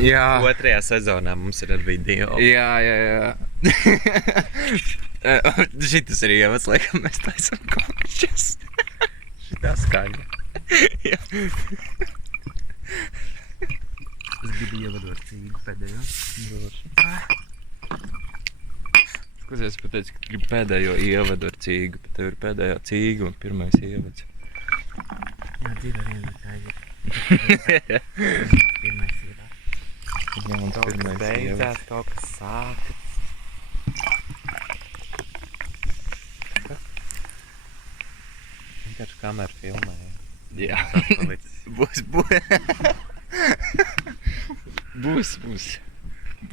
Jā. Otrajā sezonā mums ir ar video. Jā. Šitas ir ievads, laikam mēs taisam kokšķus. Šitā skaņa. Jā. Es gribu ievadot cīgu pēdējo. Skaties, es pateicu, ka gribu pēdējo ievadu ar cīgu, bet tev ir pēdējā cīga un pirmais ievads. Jā, dzīve ar ievadu. Pirmais ievads. Jā, un Kaut kas pirmais beidzās, ievads. kaut kas sākas. Vienkārši kameru filmēja. Jā.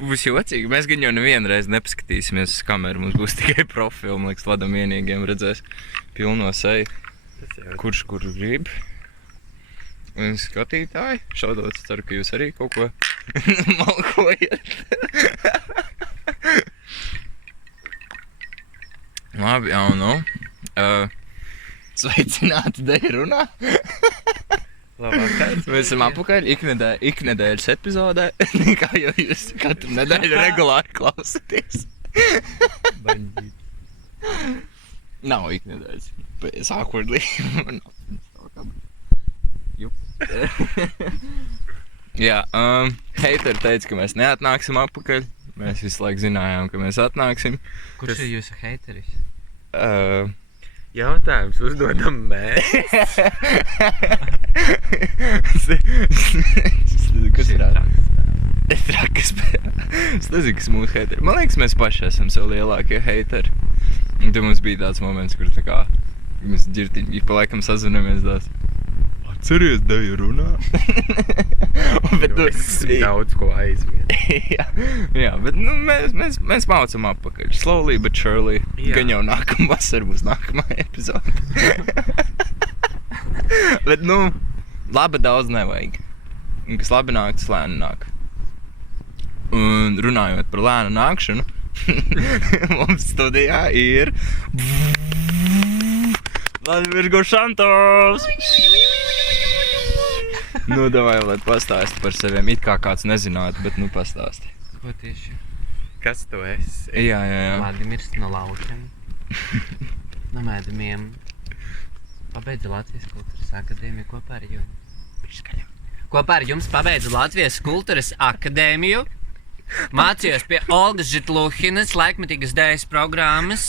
Būs jocīgi. Mēs gan jau nevienu reizi nepaskatīsimies uz kameru. Mums būs tikai profili. Man liekas, Ladam vienīgiem redzēs pilno seju. Kurš kuru grib. Un skatītāji, šaudot, ceru, ka jūs arī kaut ko malkojat. Labi, jau nav. Sveicināti Deja runā. Labvakar. Mēs esam apakaļ iknedēļas epizodē, kā jau jūs katru nedēļu regulāri klausaties. Baņģīt. Nav iknedēļas. It's awkwardly. Jā, heiteri teica, ka mēs neatnāksim apakaļ. Mēs visu laiku zinājām, ka mēs atnāksim. Kurš ir jūsu heiteris? Jautājums uzdodam mēs. Kas ir trakas? Es nezinu, kas mūsu heiteri. Man liekas, mēs paši esam sev lielākie heiteri. Un tad mums bija tāds moments, kur tā kā mēs ģirtiņi pa laikam sazvanamies tās. Atceries, Deja runā? Bet Jo es daudz ko aizmirst. jā, bet nu, mēs mācam apakaļ. Slowly but surely. Jā. Gan jau nākamā vasara būs nākamā epizode. Bet nu, laba daudz nevajag. Un kas labi nāk, tas lēni nāk. Un runājot par lēnu nākšanu, mums studijā ir Vladimirs Goršantovs! Nu, davai, lai pastāsti par saviem, it kā kāds nezinātu, bet nu pastāsti. Ko tieši? Kas tu esi? Jā. Vladimirs no laukiem, no mēdumiem. Pabeidza Latvijas kultūras akadēmiju kopā ar jums. Kopā ar jums pabeidza Latvijas kultūras akadēmiju. Mācījos pie Olgas Žitluhinas laikmetīgas dējas programmas.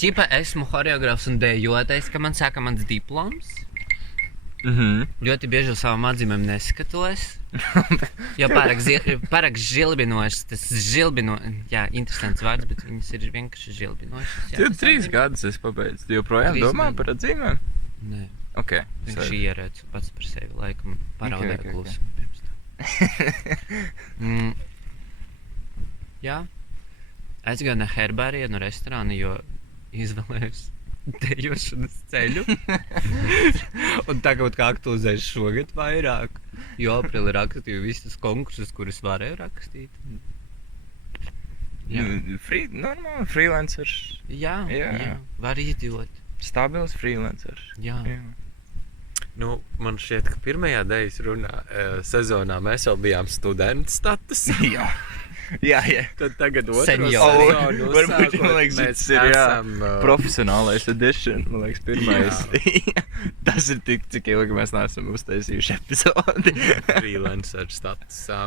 Ķipa esmu horeogrāfs un dējotais, ka man sāka mans diploms. Ļoti bieži uz savam atzīmēm neskatos, jo pārāk žilbinošs, jā, interesants vārds, bet viņas ir vienkārši žilbinošas. Tu 3 gadus esi pabeidz. Tu joprojām domā par atzīmēm? Nē, Ok. viņš ierēdz pats par sevi, laikam paraudēja Ok. klusumu pirms tam. Jā, aizgāju no herbārija, no restorāna, jo izvēlējos dejošanas ceļu. Un tagad kā aktualizēju šogad vairāk, jo aprīlī rakstīju visas konkursus, kurus varēju rakstīt. Jā, Normāli freelancers. jā, Jā. var izdot. Stabils freelancers. Jā. Nu, man šķiet, ka pirmajā Dejas runā sezonā mēs vēl bijām studenti statusā. Jā. Tad tagad otro Seniori. sezonu Varbūt, man liekas, mēs šis ir, jā, esam profesionālais edition, man liekas, pirmais. Tas ir tik, cik ilgi mēs neesam uztaisījuši epizodi. freelancer statusā.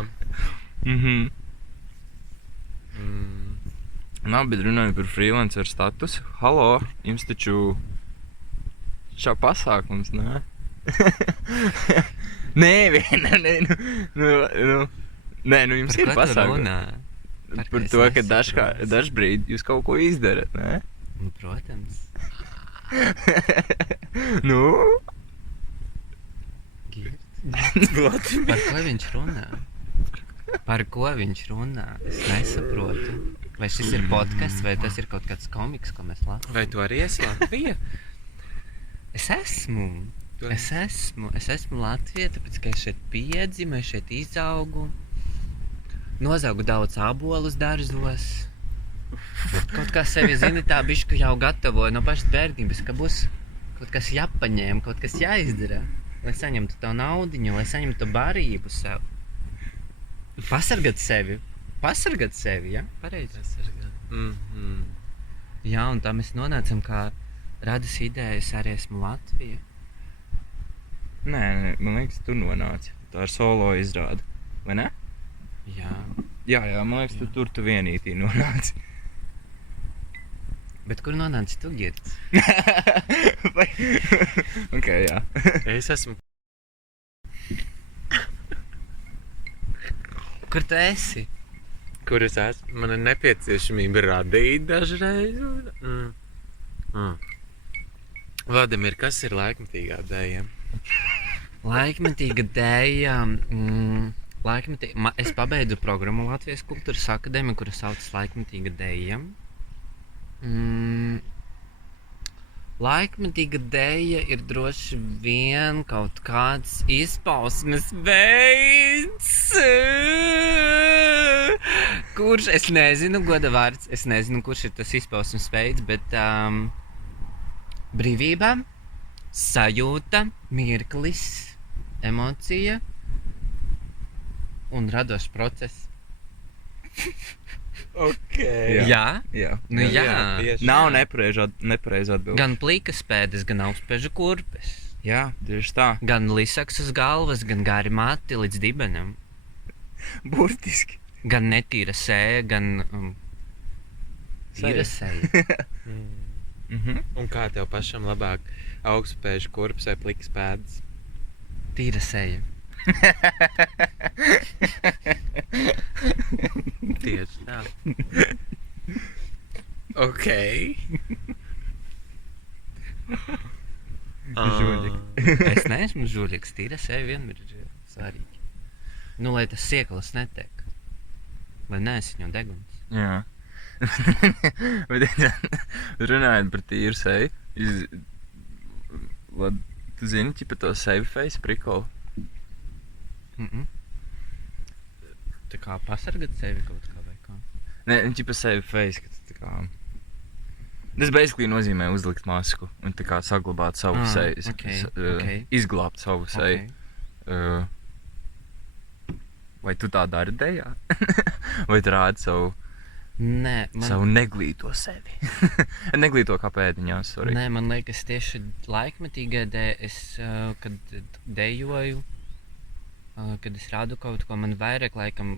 Nav, bet runājot par freelancer statusu. Halo, jums taču šā pasākums, nē? Nē, jums ir pasākums. Par to, ka dažbrīd jūs kaut ko izdarat, nē? Nu, protams. Nu? Par ko viņš runā? Es nesaprotu. Vai šis ir podcasts, vai tas ir kaut kāds komiks, ko mēs lasām? Vai tu arī esi Latvija? Es esmu Latvija, tāpēc, ka es šeit piedzimu, es šeit izaugu. Nozaugu daudz abolus dārzos. Kaut kā sevi, zini, tā bišķi jau gatavoju no pašas bērnības, ka būs kaut kas jāpaņem, kaut kas jāizdara, lai saņemtu to naudiņu, lai saņemtu barību sev. Pasargāt sevi. Pasargāt sevi, jā? Pareizi. Jā, un tā mēs nonācam, kā radas idejas arī esmu Latvija. Nē, man liekas, tu nonāci. Tā ir solo izrāde. Vai ne? Jā. Jā, man liekas, tu vienītī nonāci. Bet kur nonāci tu, Girts? Ok, jā. Es esmu. Kur tu esi? Kur es esmu? Man ir nepieciešamība radīt dažreiz. Vladimir, kas ir laikmetīgā dēja? Laikmetīga dēja. Es pabeidzu programmu Latvijas kultūras akadēmiju, kura saucas Laikmetīga dēja. Laikmetīga dēja ir droši vien kaut kāds izpausmes veids, kurš, es nezinu, goda vārds, es nezinu, kurš ir tas izpausmes veids, bet brīvība, sajūta, mirklis, emocija un radošs process. Ok. Jā? Jā. Nu jā. tieši Nav tā. nepareiza atbilde. Gan plikas pēdas, gan augstpežu kurpes. Jā, tieši tā. Gan lisaksas galvas, gan gari mati līdz dibenam. Burtiski. Gan netīra sēja, gan tīra sēja. Un kā tev pašam labāk augstspēju kurpes vai plikas pēdas? Tīra sēja. Tieši tā. Ok. Es neesmu žuļīgs, tīra sēja vienmēr ir svarīgi. Nu, lai tas sieklas netek. Lai neesiņo deguns. Jā. Bet runājot par tīru seju, tu zini, ķipa to save face prikolu? Tā kā pasargat sevi kaut kā vai kā? Nē, ķipa save face, ka tu tā kā... Tas basically nozīmē uzlikt masku un tā kā saglabāt savu seju, okay. izglābt savu seju. Vai tu tā dari dejā? Vai tu rādi savu... Nē, Savu neglīto sevi. Neglīto kā pēdiņās, sorry. Nē, man liekas, tieši laikmetīgā dēļ es, kad dejoju, kad es rādu kaut ko, man vairāk laikam,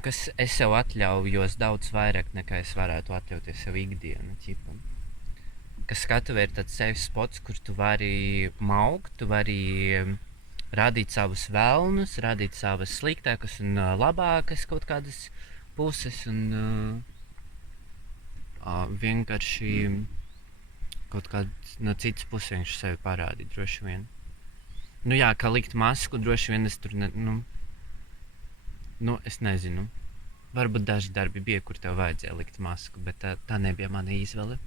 kas es sev atļaujos daudz vairāk nekā es varētu atļauties sev ikdienu, ķipam. Ka skatuve ir tāds safe spots, kur tu vari maukt, tu vari rādīt savus vēlnus, rādīt savas sliktākas un labākas kaut kādas puses un vienkārši kaut kāds no citas puses viņš sevi parādīt droši vien. Nu jā, kā likt masku, droši vien es tur es nezinu. Varbūt daži darbi bija, kur tev vajadzēja likt masku, bet tā nebija mana izvēle.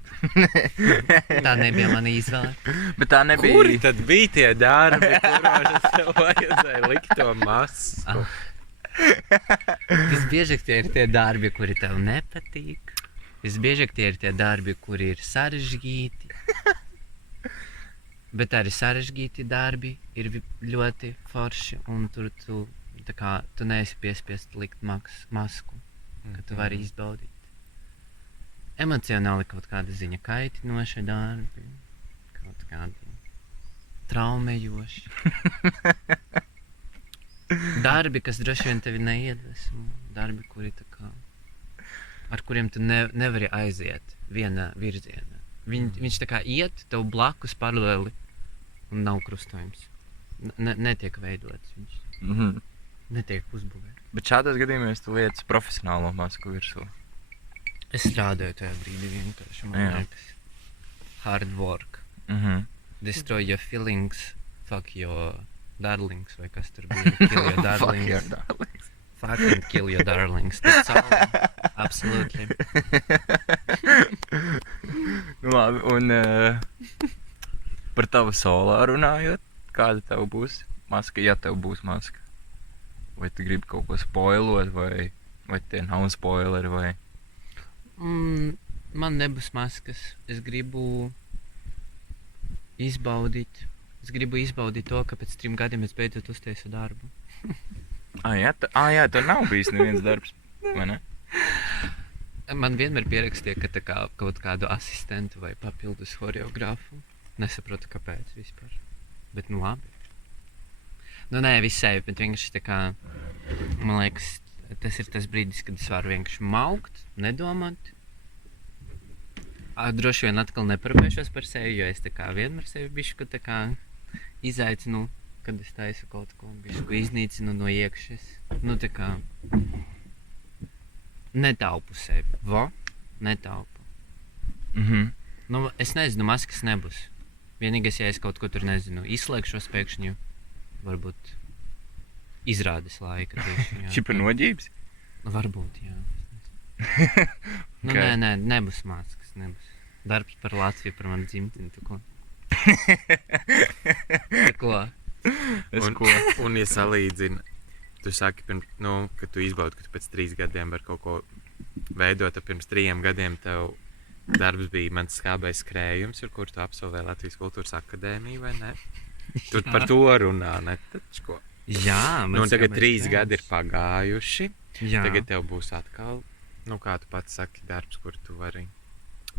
Tā nebija mana izvēle. Bet tā nebija... Kuri tad bija tie darbi, kuros tev vajadzēja likt to masku? Visbiežāk tie ir tie darbi, kuri tev nepatīk. Visbiežāk tie ir tie darbi, kuri ir sarežģīti. Bet arī sarežģīti darbi ir ļoti forši, un tur tu neesi piespiests likt masku, ka tu vari izbaudīt. Emocionāli kaut kāda ziņa kaitinoši darbi, kaut kādi traumējoši. Darbi, kas droši vien tevi neiedvesmo, darbi, ar kuriem tu nevari aiziet vienā virzienā. Viņš tā kā iet tev blakus paralēli un nav krustojums. Netiek veidots viņš. Netiek uzbūvēts. Bet šādos gadījumos tu lietas profesionālo masku virsū. Es strādāju tajā brīdī vienkārši, man liekas. Hard work. Destroy your feelings, fuck your darlings, vai kas tur bija. Kill your darlings. Fuck your darlings. Fucking kill your darlings. That's all. Absolutely. Nu labi, un par tavu solo runājot, kāda tev būs maska, ja tev būs maska? Vai tu gribi kaut ko spoilot, vai tie nav spoileri, vai... Man nebūs maskas. Es gribu izbaudīt Es gribu izbaudīt to, ka pēc 3 gadiem es beidzot uztaisu darbu. Jā, tur nav bijis neviens darbs, vai ne? Man vienmēr pierakstīja, ka tā kā kaut kādu asistentu vai papildus choreogrāfu. Nesaprotu, kāpēc vispār. Bet nu labi. Nu nē, visai, bet vienkārši tā kā, man liekas, tas ir tas brīdis, kad es varu vienkārši maukt, nedomāt. Droši vien atkal neparūpēšos par sevi, jo es tā kā vienmēr sevi bišku tā kā izaicinu, kad es taisu kaut ko, bišku iznīcinu no iekšas. Nu tā kā netaupu sevi, netaupu. Nu, es nezinu, maskas nebūs. Vienīgais, ja es kaut ko tur nezinu, izslēgšos pēkšņi, varbūt izrādes laika tieši. Čipa noģības? Varbūt, jā. Nu, nē, nebūs maskas, nebūs. Darbs par Latviju, par manu dzimteni, tu ko? Un ja salīdzina, tu saki, ka tu izbaudi, ka tu pēc 3 gadiem var kaut ko veidot, pirms 3 gadiem tev darbs bija mans skābais krējums, ar kur tu absolvēji Latvijas kultūras akadēmiju, vai ne? Tur par to runā, ne taču ko? Jā, un tagad 3 gadi ir pagājuši, jā. Tagad tev būs atkal, kā tu pats saki, darbs, kur tu vari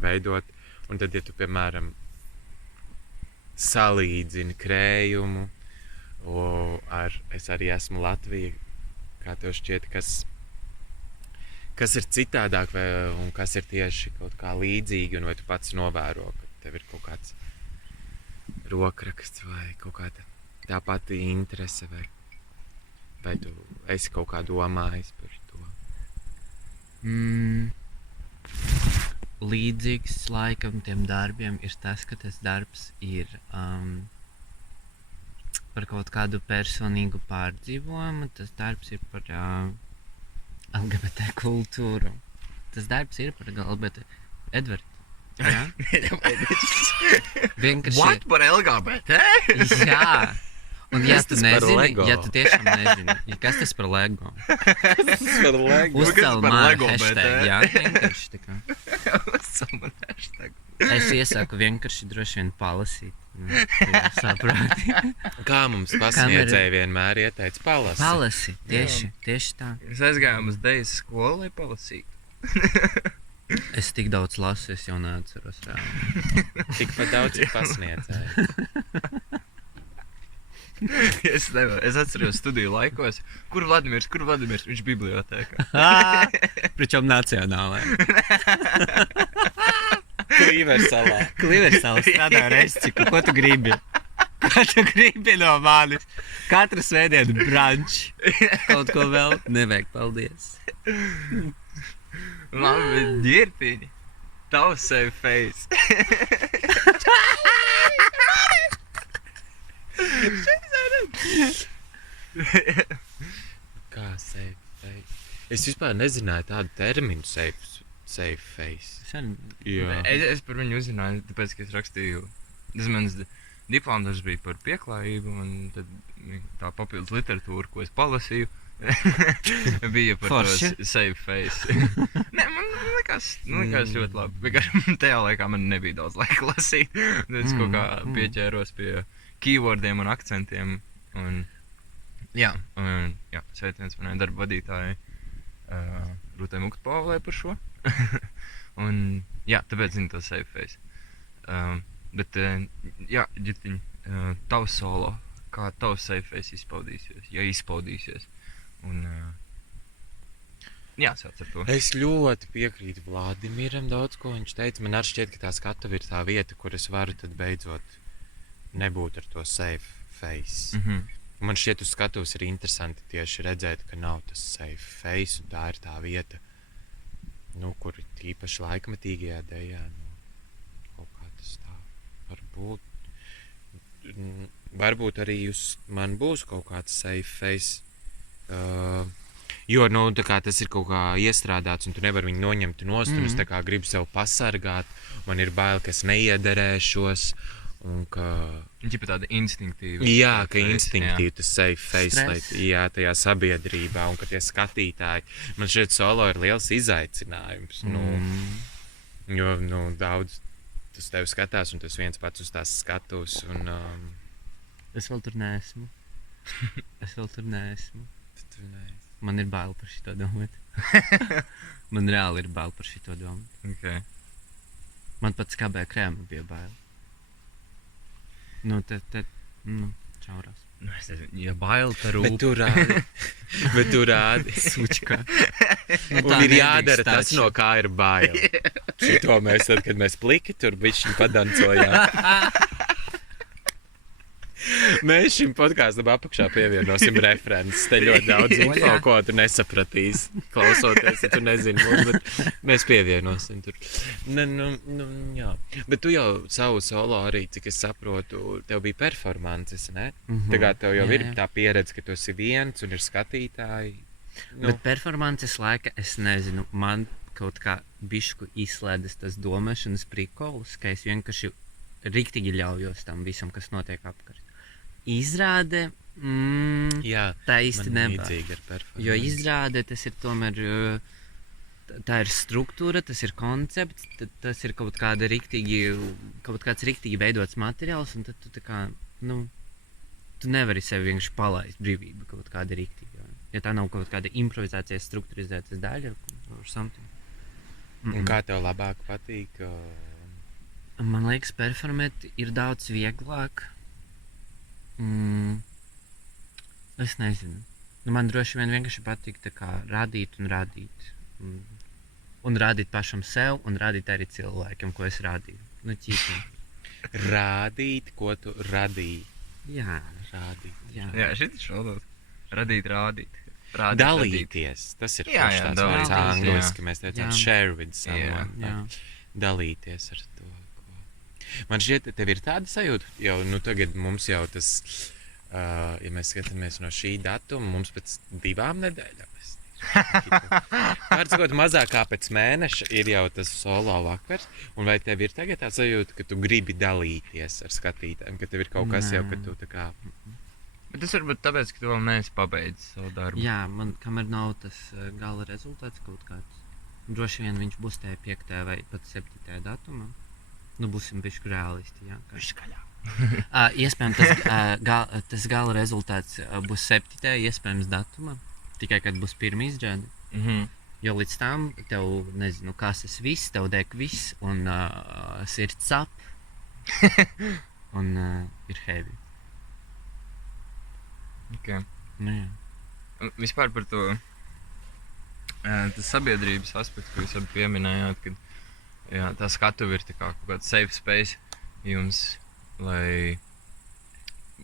veidot, un tad, ja tu, piemēram, salīdzini krējumu ar es arī esmu Latvija, kā tev šķiet, kas ir citādāk un kas ir tieši kaut kā līdzīgi, un vai tu pats novēro, ka tev ir kaut kāds rokraksts vai kaut kāda tā pati interese, vai tu esi kaut kā domājis par to? Līdzīgs laikam tiem darbiem ir tas, ka tas darbs ir par kaut kādu personīgu pārdzīvojumu, tas darbs ir par LGBT kultūru. Tas darbs ir par LGBT. Edvard, jā? Vienkārši... What par LGBT? Jā. Un ja Kas tu tas par nezini, Lego? ja tu tiešām nezini, kas tas par Lego? Par Lego? Uzcēl par man Lego, bet, hashtag, jā, vienkārši tā kā. Saman hashtag. Es iesaku vienkārši droši vien palasīt. Saproti. Kā mums pasniedzēji vienmēr ieteica palasi? Palasi, tieši tā. Mēs aizgājām uz dejas skolu, lai palasītu. Es tik daudz lasu, es jau neatceros reāli. Tikpat daudz, cik pasniedzēji. Es nevaru, es atceros studiju laikos, kur Vladimirs, viņš bibliotēkā. Pričom nacionālē. Klīversalā. Kliversāla strādā Resciku, ko tu gribi? Ko tu gribi no manis? Katru svētdienu brunch. Kaut ko vēl? Nevajag, paldies. Labi, ģirpiņi. Tavs save face. Kā safe face? Es vispār nezināju tādu terminu safe face. Jā. Es par viņu uzzināju, tāpēc, ka es rakstīju. Tas mans diplomdarbs bija par pieklājību, un tad tā papildus literatūra, ko es palasīju, bija par Forši. to safe face. Nē, man likās ļoti labi. Vienkārši tajā laikā man nebija daudz laika lasīt. Tad es kaut kā pieķēros pie keywordiem un akcentiem. Un, jā, sveiciens manai darba vadītājai Rūtai Muktpāvlai par šo. Un, jā, tāpēc zinu to safe face. Bet, jā, ģitiņ, tavs solo, kā tavs safe face izpaudīsies, ja izpaudīsies. Un, jā, sāc ar to. Es ļoti piekrītu Vladimiram daudz, ko viņš teica. Man arī šķiet, ka tā skatuve ir tā vieta, kur es varu tad beidzot nebūt ar to safe face. Man šķiet, uz skatuves ir interesanti tieši redzēt, ka nav tas safe face, un tā ir tā vieta, kur īpaši laikmetīgajā dejā, kaut kā tas tā var būt. Varbūt arī man būs kaut kāds safe face, jo, tā kā tas ir kaut kā iestrādāts, un tu nevar viņu noņemt nost, un es tā kā gribu sev pasargāt, man ir bail, ka es neiederēšos, un ka... Ģipa tāda instinktīva. Jā, ka instinktīvi tas safe face, Stress. jā, tajā sabiedrībā, un ka tie skatītāji, man šeit solo ir liels izaicinājums, jo, daudz tas tev skatās, un tas viens pats uz tās skatuves, un Es vēl tur neesmu. Tu neesi. Man ir bail par šito domāt. Man reāli ir bail par šito domāt. Okay. Man pat skābē krēma bija bail. Nu, čaurās. Nu, es nezinu, ja bail par Bet rūpi. tu rādi. Sučka. Un ir jādara tas, no kā ir bail. Šito mēs, tad, kad mēs pliki tur bišķiņ padancojām. Mēs šim podkāstam apakšā pievienosim references. Te ļoti daudz info, ko tu nesapratīsi. Klausoties, ja tu nezini mūs, bet mēs pievienosim tur. Jā. Bet tu jau savu solo arī, cik es saprotu, tev bija performances, ne? Tagad tev jau ir tā pieredze, ka tu esi viens un ir skatītāji. Bet performances laika, es nezinu, man kaut kā bišku izslēdzas tas domāšanas prikols, ka es vienkārši riktīgi ļaujos tam visam, kas notiek apkārt. Izrāde, Jā, tā īsti man nebija. līdzīgi ar performances. Jo izrāde tas ir tomēr, tā ir struktūra, tas ir koncepts, tas ir kaut kāds riktīgi veidots materiāls, un tad tu tā kā, tu nevari sevi vienkārši palaist brīvību kaut kāda riktīga. Ja tā nav kaut kāda improvizācijas strukturizētas daļa, or something. Un kā tev labāk patīk? Man liekas, performēt ir daudz vieglāk. Es nezinu. Man droši vien vienkārši patīk tā kā radīt un radīt. Un radīt pašam sev, un radīt arī cilvēkiem, ko es radīju. Ķīpī. Rādīt, ko tu radīji. Jā. Rādīt. Jā, šit ir šodot. Radīt. Dalīties. Tas ir Jā, forši tāds dalīties, vārds angliski. Mēs teicām Jā. share with someone. Jā. Dalīties ar to. Man šķiet, tev ir tāda sajūta, jau tagad mums jau tas, ja mēs skatāmies no šī datuma, mums pēc 2 nedēļām. Vārdsakot, mazāk kā pēc mēneša ir jau tas solo vakars, un vai tev ir tagad tā sajūta, ka tu gribi dalīties ar skatītājiem, ka tev ir kaut kas jau, ka tu tā kā... Bet tas varbūt tāpēc, ka tu vēl neesi pabeidzis savu darbu. Jā, man kamēr nav tas gala rezultāts kaut kāds, droši vien viņš būs tajā 5. vai pat 7. datumā. Būsim bišķi realisti, jā. Iespējams, tas gala rezultāts būs 7. iespējams datumā, tikai kad būs pirmā izrāde. Jo līdz tam tev, nezinu, kas es viss, tev dek viss, un sirds sap, un ir heavy. Okay. Jā. Vispār par to tas sabiedrības aspektu, ko jūs abi pieminējāt, kad jā, tā skatuve ir tā kā kaut kāds safe space jums, lai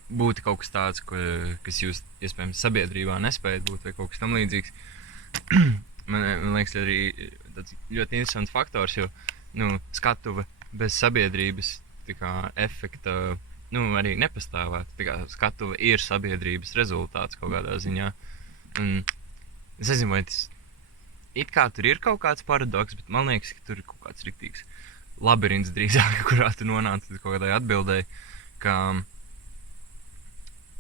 būtu kaut kas tāds, kas jūs, iespējams, sabiedrībā nespējat būt vai kaut kas tam līdzīgs. Man liekas, arī tāds ļoti interesants faktors, jo skatuve bez sabiedrības tā kā efekta arī nepastāvētu. Tā kā skatuve ir sabiedrības rezultāts kaut kādā ziņā. Un es nezinu, vai tas it kā tur ir kaut kāds paradoks, bet man liekas, ka tur ir kaut kāds riktīgs labirints drīzāk, kurā tu nonāc līdz kaut kādai atbildēji, ka,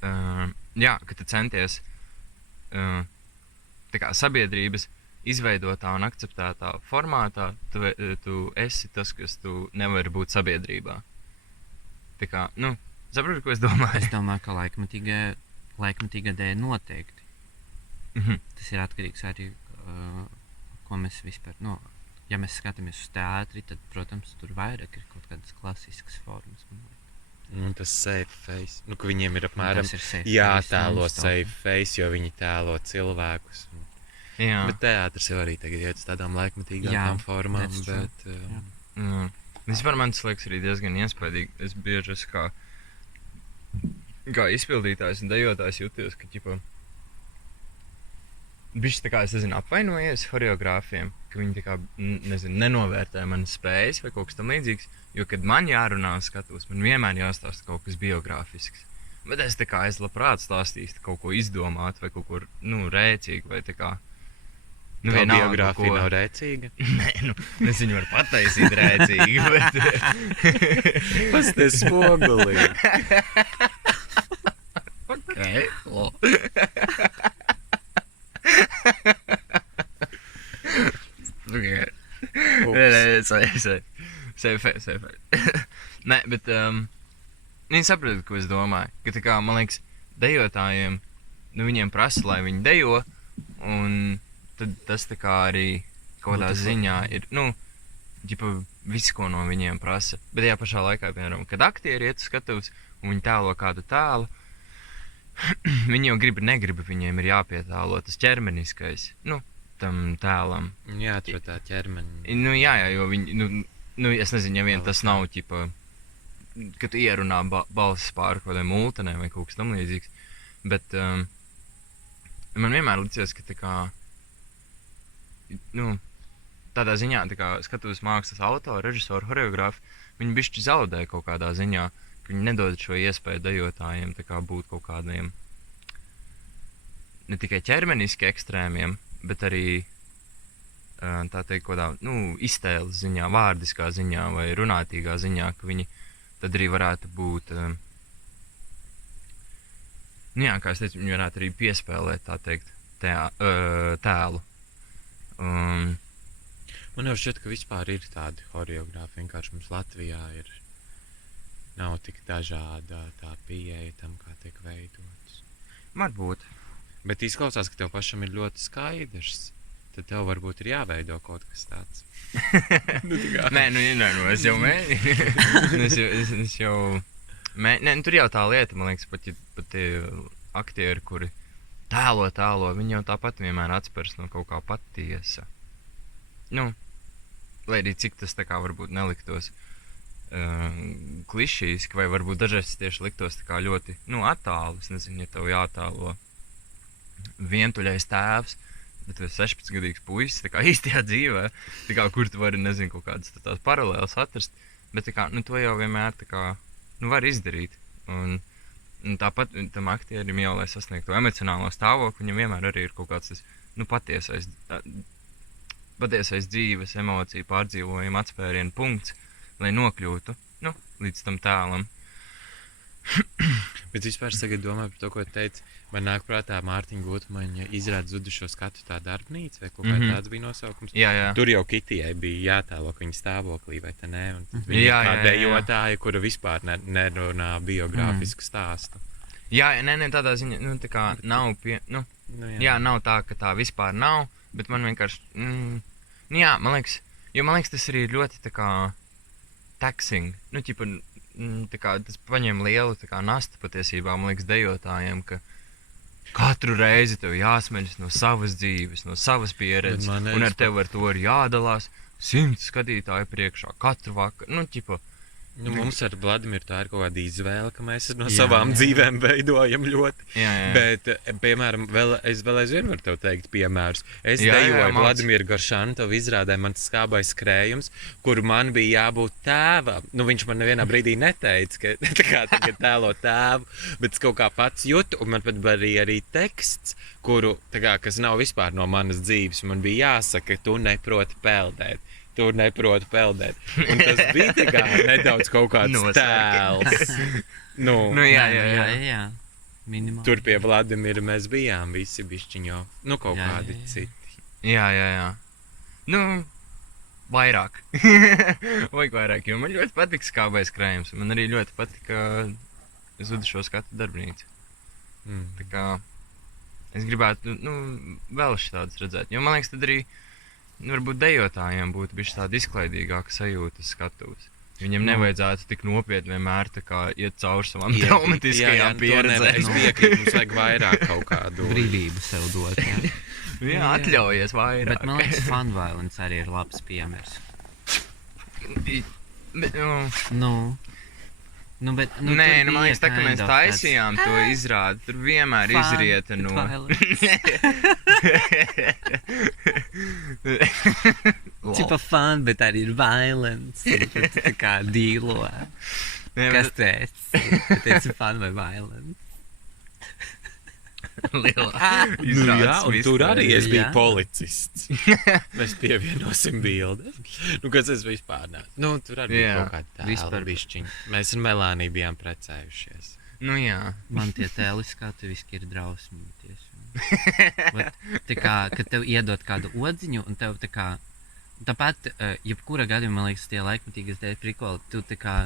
ka tu centies tā kā sabiedrības izveidotā un akceptētā formātā, tu esi tas, kas tu nevari būt sabiedrībā. Tā kā, saproti, ko es domāju? Es domāju, ka laikmatīga dēļ noteikti. Tas ir atkarīgs arī, ko mēs vispār, ja mēs skatāmies uz teātri, tad, protams, tur vairāk ir kaut kādas klasiskas formas. Tas safe face, ka viņiem ir apmēram Tas ir safe jātēlo face, safe face, jo viņi tēlo cilvēkus. Jā. Bet teātris jau arī tagad iet uz tādām laikmatīgākām formām, that's true. bet... Vispār man tas liekas arī diezgan iespaidīgi. Es bieži esmu kā izpildītājs un dejotājs jūtos, ka bišķi tā kā es nezinu, apvainojies choreogrāfiem, ka viņi tā kā, nezinu, nenovērtē manas spējas vai kaut kas tam līdzīgs, jo, kad man jārunā skatos, man vienmēr jāstāsta kaut kas biogrāfisks. Bet es tā kā, es labprāt stāstīstu kaut ko izdomāt vai kaut ko, rēcīgu vai tā kā. Tā biogrāfija nav rēcīga? Nē, es viņu varu pataisīt rēcīgi, bet... Pasties spogulī. Okay. Nē, safe. Nē, bet Viņi saprot, ko es domāju. Ka tā kā, man liekas, dejotājiem, nu viņiem prasa, lai viņi dejo, un tad tas tā kā arī kaut kādā ziņā ir, nu, ģipa viss, ko no viņiem prasa. Bet tajā pašā laikā, piemēram, kad aktieri iet uz skatuves, un viņi tēlo kādu tēlu, viņi jau negrib, viņiem ir jāpietālo tas ķermeniskais, nu, tam tēlam. Jā, atrod tā ķermeni. Nu, jā, jo viņi, nu, es nezinu, ja vien tas nav, ķipa, ka tu ierunā balsis pāri kaut kādai multenēm vai kaut kas tam līdzīgs, bet man vienmēr licies, ka tā kā, nu, tādā ziņā, tā kā skatuves mākslas autori, režisori, horeogrāfi, viņi bišķi zaudē kaut kādā ziņā, ka viņi nedod šo iespēju dejotājiem tā kā būt kaut kādiem ne tikai ķermeniski ekstrēmiem, bet arī tā teikt kaut kādā, nu, iztēles ziņā, vārdiskā ziņā vai runātīgā ziņā, ka viņi tad arī varētu būt, nu jā, kā es teicu, viņi varētu arī piespēlēt, tā teikt, tēlu. Man jau šķiet, ka vispār ir tādi horeogrāfi, vienkārši mums Latvijā nav tik dažāda tā pieeja tam, kā tiek veidots. Varbūt. Bet izklausās, ka tev pašam ir ļoti skaidrs. Tad tev varbūt ir jāveido kaut kas tāds. Nē, es jau Nē, tur jau tā lieta, man liekas, pat tie aktieri, kuri tēlo, viņi jau tāpat vienmēr atspers no kaut kā patiesa. Nu, lai arī cik tas tā kā varbūt neliktos klišīski, vai varbūt dažreiz tieši liktos tā kā ļoti, nu, attālu. Es nezinu, ja tev jātēlo vientuļais tēvs, bet tu esi 16-gadīgs puisis, tā kā īstajā dzīvē, tā kā kur tu vari, nezinu, kaut kādas tās paralēlas atrast, bet tā kā, nu, to jau vienmēr tā kā, nu, var izdarīt. Un tāpat tam aktierim jau, lai sasniegtu to emocionālo stāvokli, viņam vienmēr arī ir kaut kāds tas, nu, patiesais dzīves, emociju pārdzīvojuma atspērienu punkts, lai nokļūtu, nu, līdz tam tēlam. Bet vispār es tagad domāju par to, ko teici. Man nāk prātā Mārtiņa Gutmaņa izrāda Zudušo skatu tā darbnīca, vai kaut kā tāds bija nosaukums. Jā. Tur jau Kitijai bija jātēlo, ka viņa stāvoklī, vai te ne? Un tad viņa Jā, ir tā dejotāja, kura vispār nerunā biogrāfisku stāstu. Jā, tādā ziņā, nu, tā kā nav nav tā, ka tā vispār nav, bet man vienkārši, jā, man liekas, tas arī ir ļoti tā kā taxing, nu, ķipa, tā kā tas paņem lielu tā kā nastu patiesībā, man liekas, dejotājiem, ka katru reizi tev jāsmeļas no savas dzīves, no savas pieredzes, un ar tevi ar to ir jādalās 100 skatītāju priekšā katru vakaru, nu, ķipa. Nu, mums ar Vladimiru tā ir kaut kāda izvēle, ka mēs no savām dzīvēm veidojam ļoti. Jā. Bet, piemēram, es vēl aizvien varu tev teikt piemērus. Es dejoju Vladimiru Garšantovu izrādē Mans skābais skrējums, kur man bija jābūt tēvam. Nu, viņš man nevienā brīdī neteica, ka tā kā tagad tēlo tēvu, bet es kaut kā pats jūtu, un man pat bija arī teksts, kuru, tā kā, kas nav vispār no manas dzīves, man bija jāsaka, ka tu neproti peldēt. Tur neprotu peldēt. Un tas bija tā kā nedaudz kaut kāds tēls. Jā. Minimāli. Tur pie Vladimira mēs bijām visi bišķiņo. Nu, kaut kādi citi. Jā. Nu, vairāk. Vajag vairāk, jo man ļoti patika skābais krējums. Man arī ļoti patika Zudušo skatu darbnīca. Tā kā es gribētu, nu, vēl šitādus redzēt. Jo man liekas, tad arī varbūt dejotājiem būtu bišķi tāda izklaidīgāka sajūta skatuves. Viņam nevajadzētu tik nopietni vienmēr tā kā iet cauri savām traumatiskajām pieredzēm. Es piekrītu, mums vajag vairāk kaut kādu brīvību sev dot. Jā, atļaujies vairāk. Bet man liekas, fun violence arī ir labs piemērs. Bet, nē, man liekas, tā, ka mēs taisījām to izrādi, tur vienmēr izrieta no... Tipa fun, bet arī ir violence. Tā kā dīlo. Kas teici? Teici fun vai violence? Lielā jā, un tur arī es biju policists. Mēs pievienosim bildi. Nu, kas es vispār ne. Nu, tur arī bija kaut kāda tēla bišķiņa. Mēs ar Melāniju bijām precējušies. Nu, jā. Man tie tēli skatuviski ir drausmīgi tiešām. Bet, tā kā, kad tev iedod kādu odziņu, un tev tā kā, tāpat, jebkura gadījumā, man liekas, tie laikmatīgas dēļ prikoli, tu tā kā,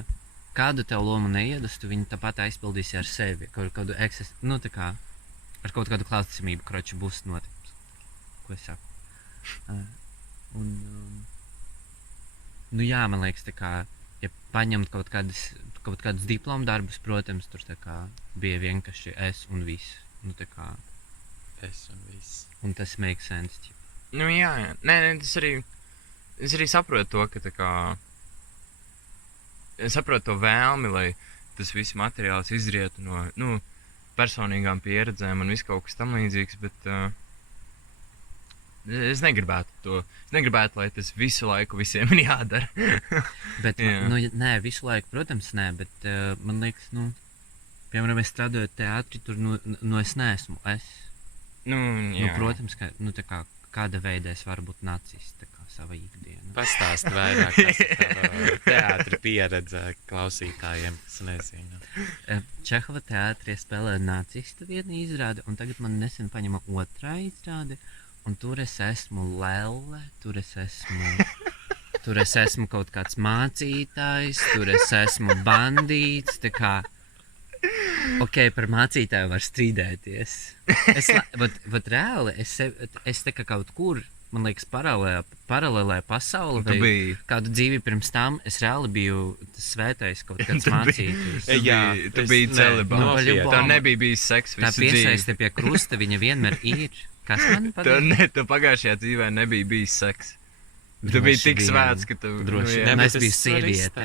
kādu tev lomu neiedas, tu viņu tāpat aizpildīsi ar sevi. Kaut kādu nu tā kā, ar kaut kādu klātsamību, kroči būs notikums. Ko es saku? Nu jā, man liekas, tā kā, ja paņemt kaut kādus diplomu darbus, protams, tur tā kā bija vienkārši es un viss. Nu tā kā. Es un viss. Un tas make sense. Ķip. Nu jā. Nē, es arī saprotu to, ka tā kā... Es saprotu to vēlmi, lai tas viss materiāls izrietu no, nu, personīgām pieredzēm un viss kaut kas tam līdzīgs, bet es negribētu to. Es negribētu, lai tas visu laiku visiem ir jādara. Bet, nu, nē, visu laiku, protams, nē, bet man liekas, nu, piemēram, es strādāju teātri, tur, nu es neesmu es. Nu, jā. Nu, protams, ka, nu, tā kā, kāda veida es varu būt nacists, tā kā sava ikdiena. Pastāst vairāk, kas ir teātra pieredze klausītājiem, kas nezinu. Čehova teātrī spēlēja nacistu vienu izrādi, un tagad man nesen paņema otrā izrādi, un tur es esmu lelle, tur es esmu kaut kāds mācītājs, tur es esmu bandīts, tā kā, ok, par mācītāju var strīdēties. Bet reāli, es tā kā kaut kur, man liekas, paralēlē pasaule, vai kādu dzīvi pirms tam, es reāli biju tas svētais kaut kāds mācītājs. Jā, tu biji celibāts. Tev nebija bijis seks visu dzīvi. Tā piesaiste pie krusta, viņa vienmēr ir. Kas man patīk? Tev pagājušajā dzīvē nebija bijis seks. Tu biji tik svēts, ka tu... Droši vien. Es biju sieviete.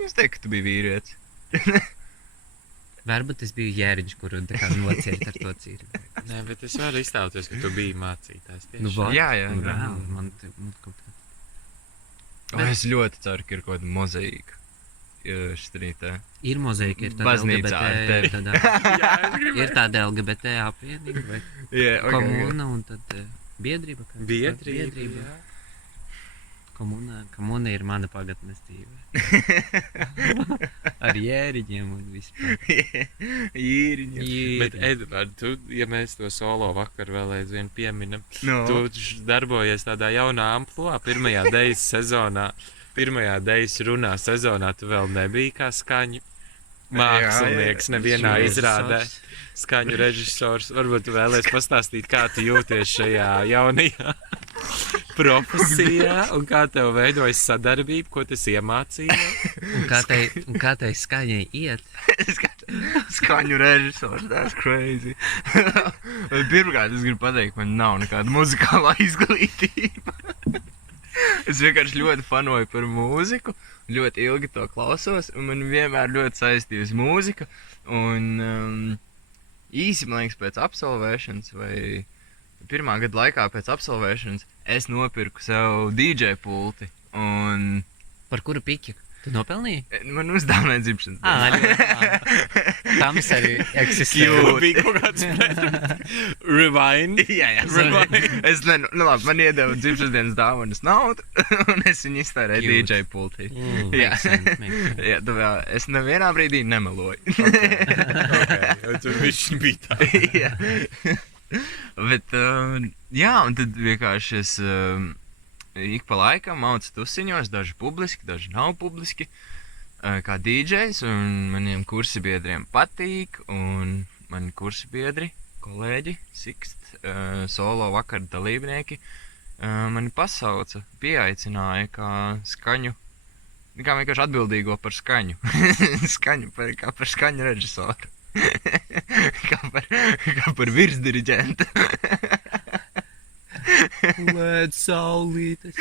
Es teiktu, ka tu biji vīrietis. Varbūt es biju jēriņš, kuru tā kā nociet ar to cīri. Nē, bet es varu iztēloties, ka tu biji mācītājs. Nu, Jā. Man kaut kā. Es ļoti ceru, ka ir kaut kāda mozaīka. Štrītē. Ir mozaīka, ir tāda Baznīcā ar tevi. Ir tāda LGBT apvienība, vai komuna, un tad biedrība. Biedrība. Komuna ir mana pagatnes dzīve. Ar jēriņiem un vispār. Īriņiem. Bet, Edvard, tu, ja mēs to solo vakaru vēl aizvien pieminam, tu darbojies tādā jaunā amplua, pirmajā dejas sezonā, pirmajā dejas runā sezonā, tu vēl nebija kā skaņu mākslinieks nevienā izrādē. Skaņu režisors. Varbūt tu vēlies pastāstīt, kā tu jūties šajā jaunajā profesijā un kā tev veidojas sadarbība, ko tas iemācīja. Un kā tai skaņai iet? Skaņu režisors, that's crazy. Pirmkārt, es gribu pateikt, man nav nekāda muzikālā izglītība. Es vienkārši ļoti fanoju par mūziku, ļoti ilgi to klausos, un man vienmēr ļoti saistījusi mūzika. Un īsi, man liekas, pēc absolvēšanas vai pirmā gada laikā pēc absolvēšanas es nopirku sev DJ pulti. Un... Par kuru piķi? Tu nopelnīji? Man uzdāvināja dzimšanas dienu. Tam es arī eksistēju. Bija kaut kāds rewind. Jā, rewind. Es nu labi, man iedeva dzimšanas dienas dāvanas naudu, un es viņu iztērēju DJ pultī. Jā, es nevienā brīdī nemeloju. Okay, tur viņš bija tā. Jā. Bet, jā, un tad vienkārši es ik pa laikam maucu tusiņos, daži publiski, daži nav publiski, kā DJs, un maniem kursabiedriem patīk, un mani kursabiedri, kolēģi, Sixt, solo vakaru dalībnieki, mani pasauca, pieaicināja kā skaņu, kā vienkārši atbildīgo par skaņu, kā par skaņu režisoru. kā par virsdiriģentu. Lēd saulītes.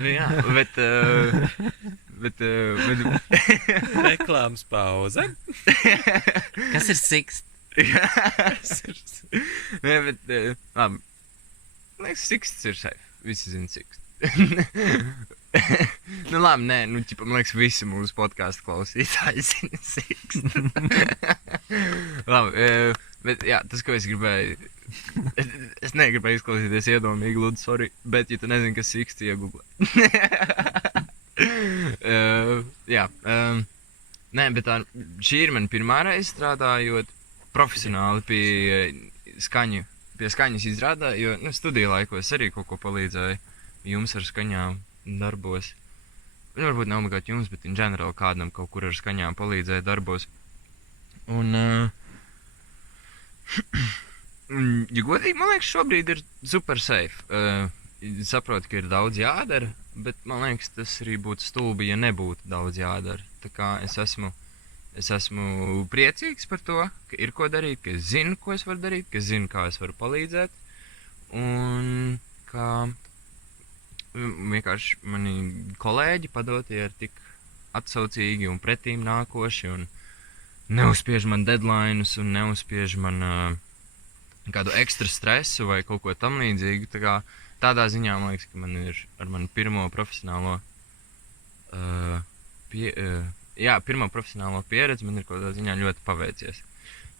Jā, bet reklāmas pauze. Kas ir Sixt? Nē, bet labi. Man liekas, Sixt ir safe. Visi zina Sixt. Nu labi, nē, man liekas, visi mūsu podcastu klausītāji zina Sixt. Labi, bet jā, tas, ko es gribēju, es negribēju izklausīties iedomīgi, lūdzu, sorry, bet, ja tu nezini, kas Sixt, iegooglē. Jā, nē, bet tā, šī ir man pirmā reize strādājot profesionāli pie skaņas izrādā, jo, studiju laikos arī kaut ko palīdzēju jums ar skaņām darbos. Varbūt nav obligāti jums, bet in general kādam kaut kur ar skaņām palīdzēt darbos. Un, ja godīgi, man liekas, šobrīd ir super safe. Saprotu, ka ir daudz jādara, bet man liekas, tas arī būtu stulbi, ja nebūtu daudz jādara. Tā kā es esmu priecīgs par to, ka ir ko darīt, ka es zinu, ko es varu darīt, ka es zinu, kā es varu palīdzēt. Un kā vienkārši mani kolēģi padotie ir tik atsaucīgi un pretīm nākoši un neuzspiež man deadline'us un neuzspiež man kādu ekstra stresu vai kaut ko tam līdzīgu. Tā kā tādā ziņā man liekas, ka man ir ar manu pirmo profesionālo pieredzi man ir kaut kādā ziņā ļoti paveicies.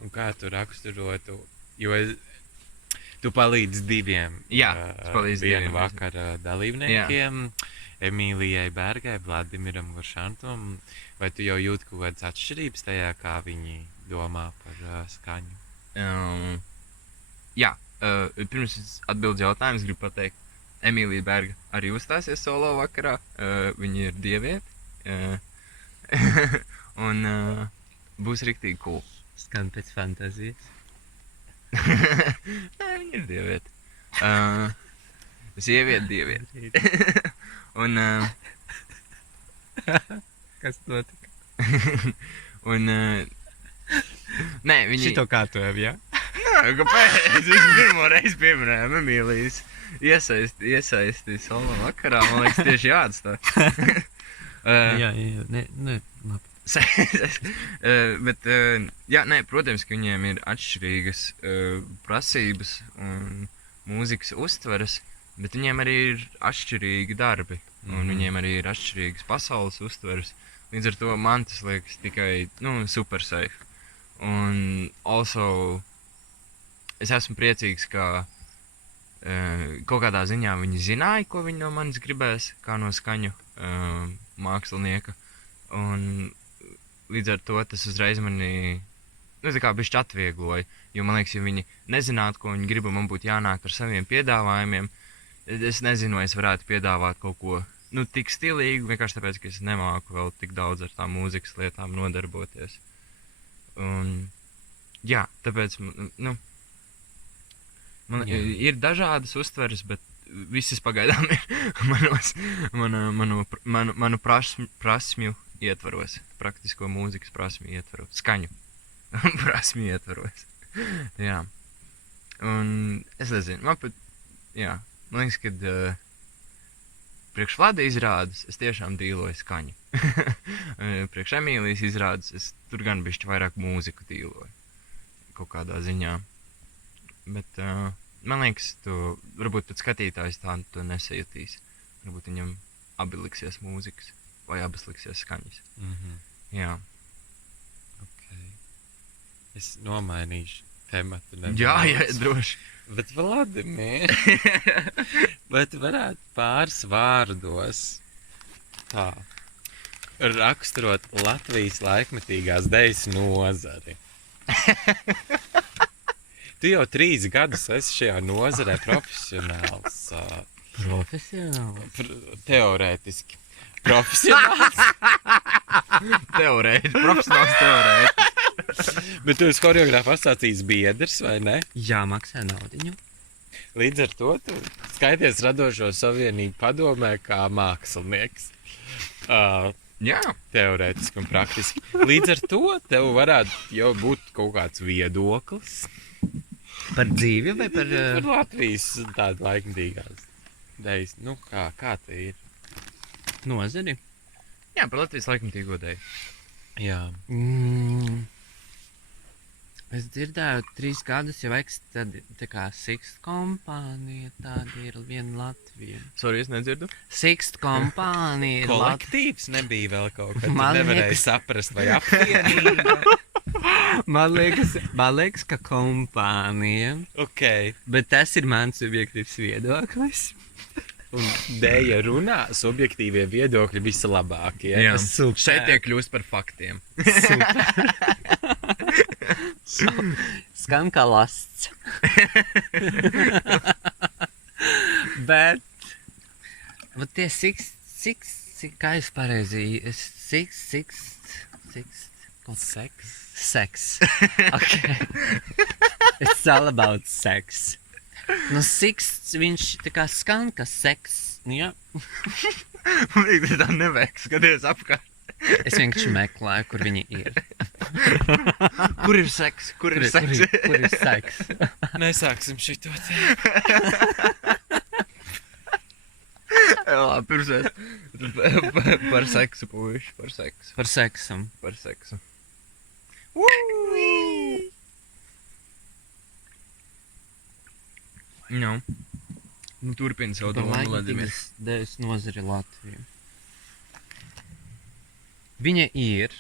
Un kā tu raksturotu, jo tu palīdzi diviem, es palīdzu diviem vakara dalībniekiem, Emīlijai Bergai, Vladimiram Goršantam, vai tu jau jūti kaut kādas atšķirības tajā, kā viņi domā par skaņu? Pirms es atbildu jautājumus, gribu pateikt, Emīlija Berga arī uzstāsies solo vakarā, viņa ir dieviete, un būs riktīgi cool. Skan pēc fantazijas. Nē, viņa ir dieviete. Dieviete. Un, Kas notika? un, nē, viņi... Šito kārtojumu, jā? Nē, kāpēc? Viņš pirmo reizi pieminēja Emīlijas iesaisti solo vakarā. Man liekas, tieši jāatstāj. Jā, ne, labi. Bet, protams, ka viņiem ir atšķirīgas prasības un mūzikas uztveres, bet viņiem arī ir atšķirīgi darbi, un viņiem arī ir atšķirīgas pasaules uztveres. Līdz ar to man tas liekas tikai, super safe. Un also, es esmu priecīgs, ka kaut kādā ziņā viņi zināja, ko viņi no manis gribēs, kā no skaņu mākslinieka. Un līdz ar to tas uzreiz mani, bišķi atviegloja, jo man liekas, ja viņi nezinātu, ko viņi grib, man būtu jānāk ar saviem piedāvājumiem. Es nezinu, vai es varētu piedāvāt kaut ko, tik stilīgu, vienkārši tāpēc, ka es nemāku vēl tik daudz ar tām mūzikas lietām nodarboties. Un, jā, tāpēc, man ir dažādas uztveres, bet visas pagaidām ir manu prasmju ietvaros, praktisko mūzikas prasmju ietvaros, skaņu prasmju ietvaros. Jā. Un es nezinu, man liekas, kad priekš Vlada izrādes es tiešām dīloju skaņu. Priekš Emīlijas izrādes es tur gan bišķi vairāk mūziku dīloju. Kaut kādā ziņā. Bet man liekas, varbūt pat skatītājs tā to nesajutīs. Varbūt viņam abi liksies mūzikas. Vai abas liksies skaņas. Jā. Okay. Es nomainīšu tematu. Jā, droši. Bet Vladimir, vai tu varētu pāris vārdos tā raksturot Latvijas laikmetīgās dejas nozari? Tu jau 3 gadus esi šajā nozarē profesionāls. Teorētiski. Profesionāls. Profesionāls teorētis. Bet tu esi choreogrāfa asociācijas biedrs, vai ne? Jā, maksā naudiņu. Līdz ar to tu skaities Radošo savienību padomē kā mākslinieks. Jā. Teorētiski un praktiski. Līdz ar to tev varētu jau būt kaut kāds viedoklis. Par dzīvi vai par... Par Latvijas tādu laikmetīgās dejas. Kā te ir? Nozari? Jā, par Latvijas laikmetīgo deju. Jā. Es dzirdēju 3 gadus jau tā kā Sixt kompānija, tāda ir viena Latvija. Sorry, es nedzirdu. Sixt kompānija ir Kolektīvs nebija vēl kaut kad, Man tu nevarēji liekas- saprast vai apvienība. Man liekas, ka kompānija, Ok. bet tas ir mans subjektīvs viedoklis. Un dēja runā, subjektīvie viedokļi vislabākie. Jā. Super. Šeit tie kļūst par faktiem. Skan kā lasts. Bet Vat tie kā jūs pareizi, sex. Okay. It's all about sex. Nu, sixth, viņš tā kā skan, ka sex, nu jā. Man liekas, tā nevajag skaties apkārt. Es vienkārši meklēju, kur viņi ir. Kur ir seks? Kur ir seks? Kur ir seks? Nesāksim šito te. Jā, pirms es par seksu, puiši, par seksu. Par seksam. Par seksu. Jā. Nu, turpini savu Par domu, Vladimir. laikmatīgas dēļas nozari Latviju. Viņa ir,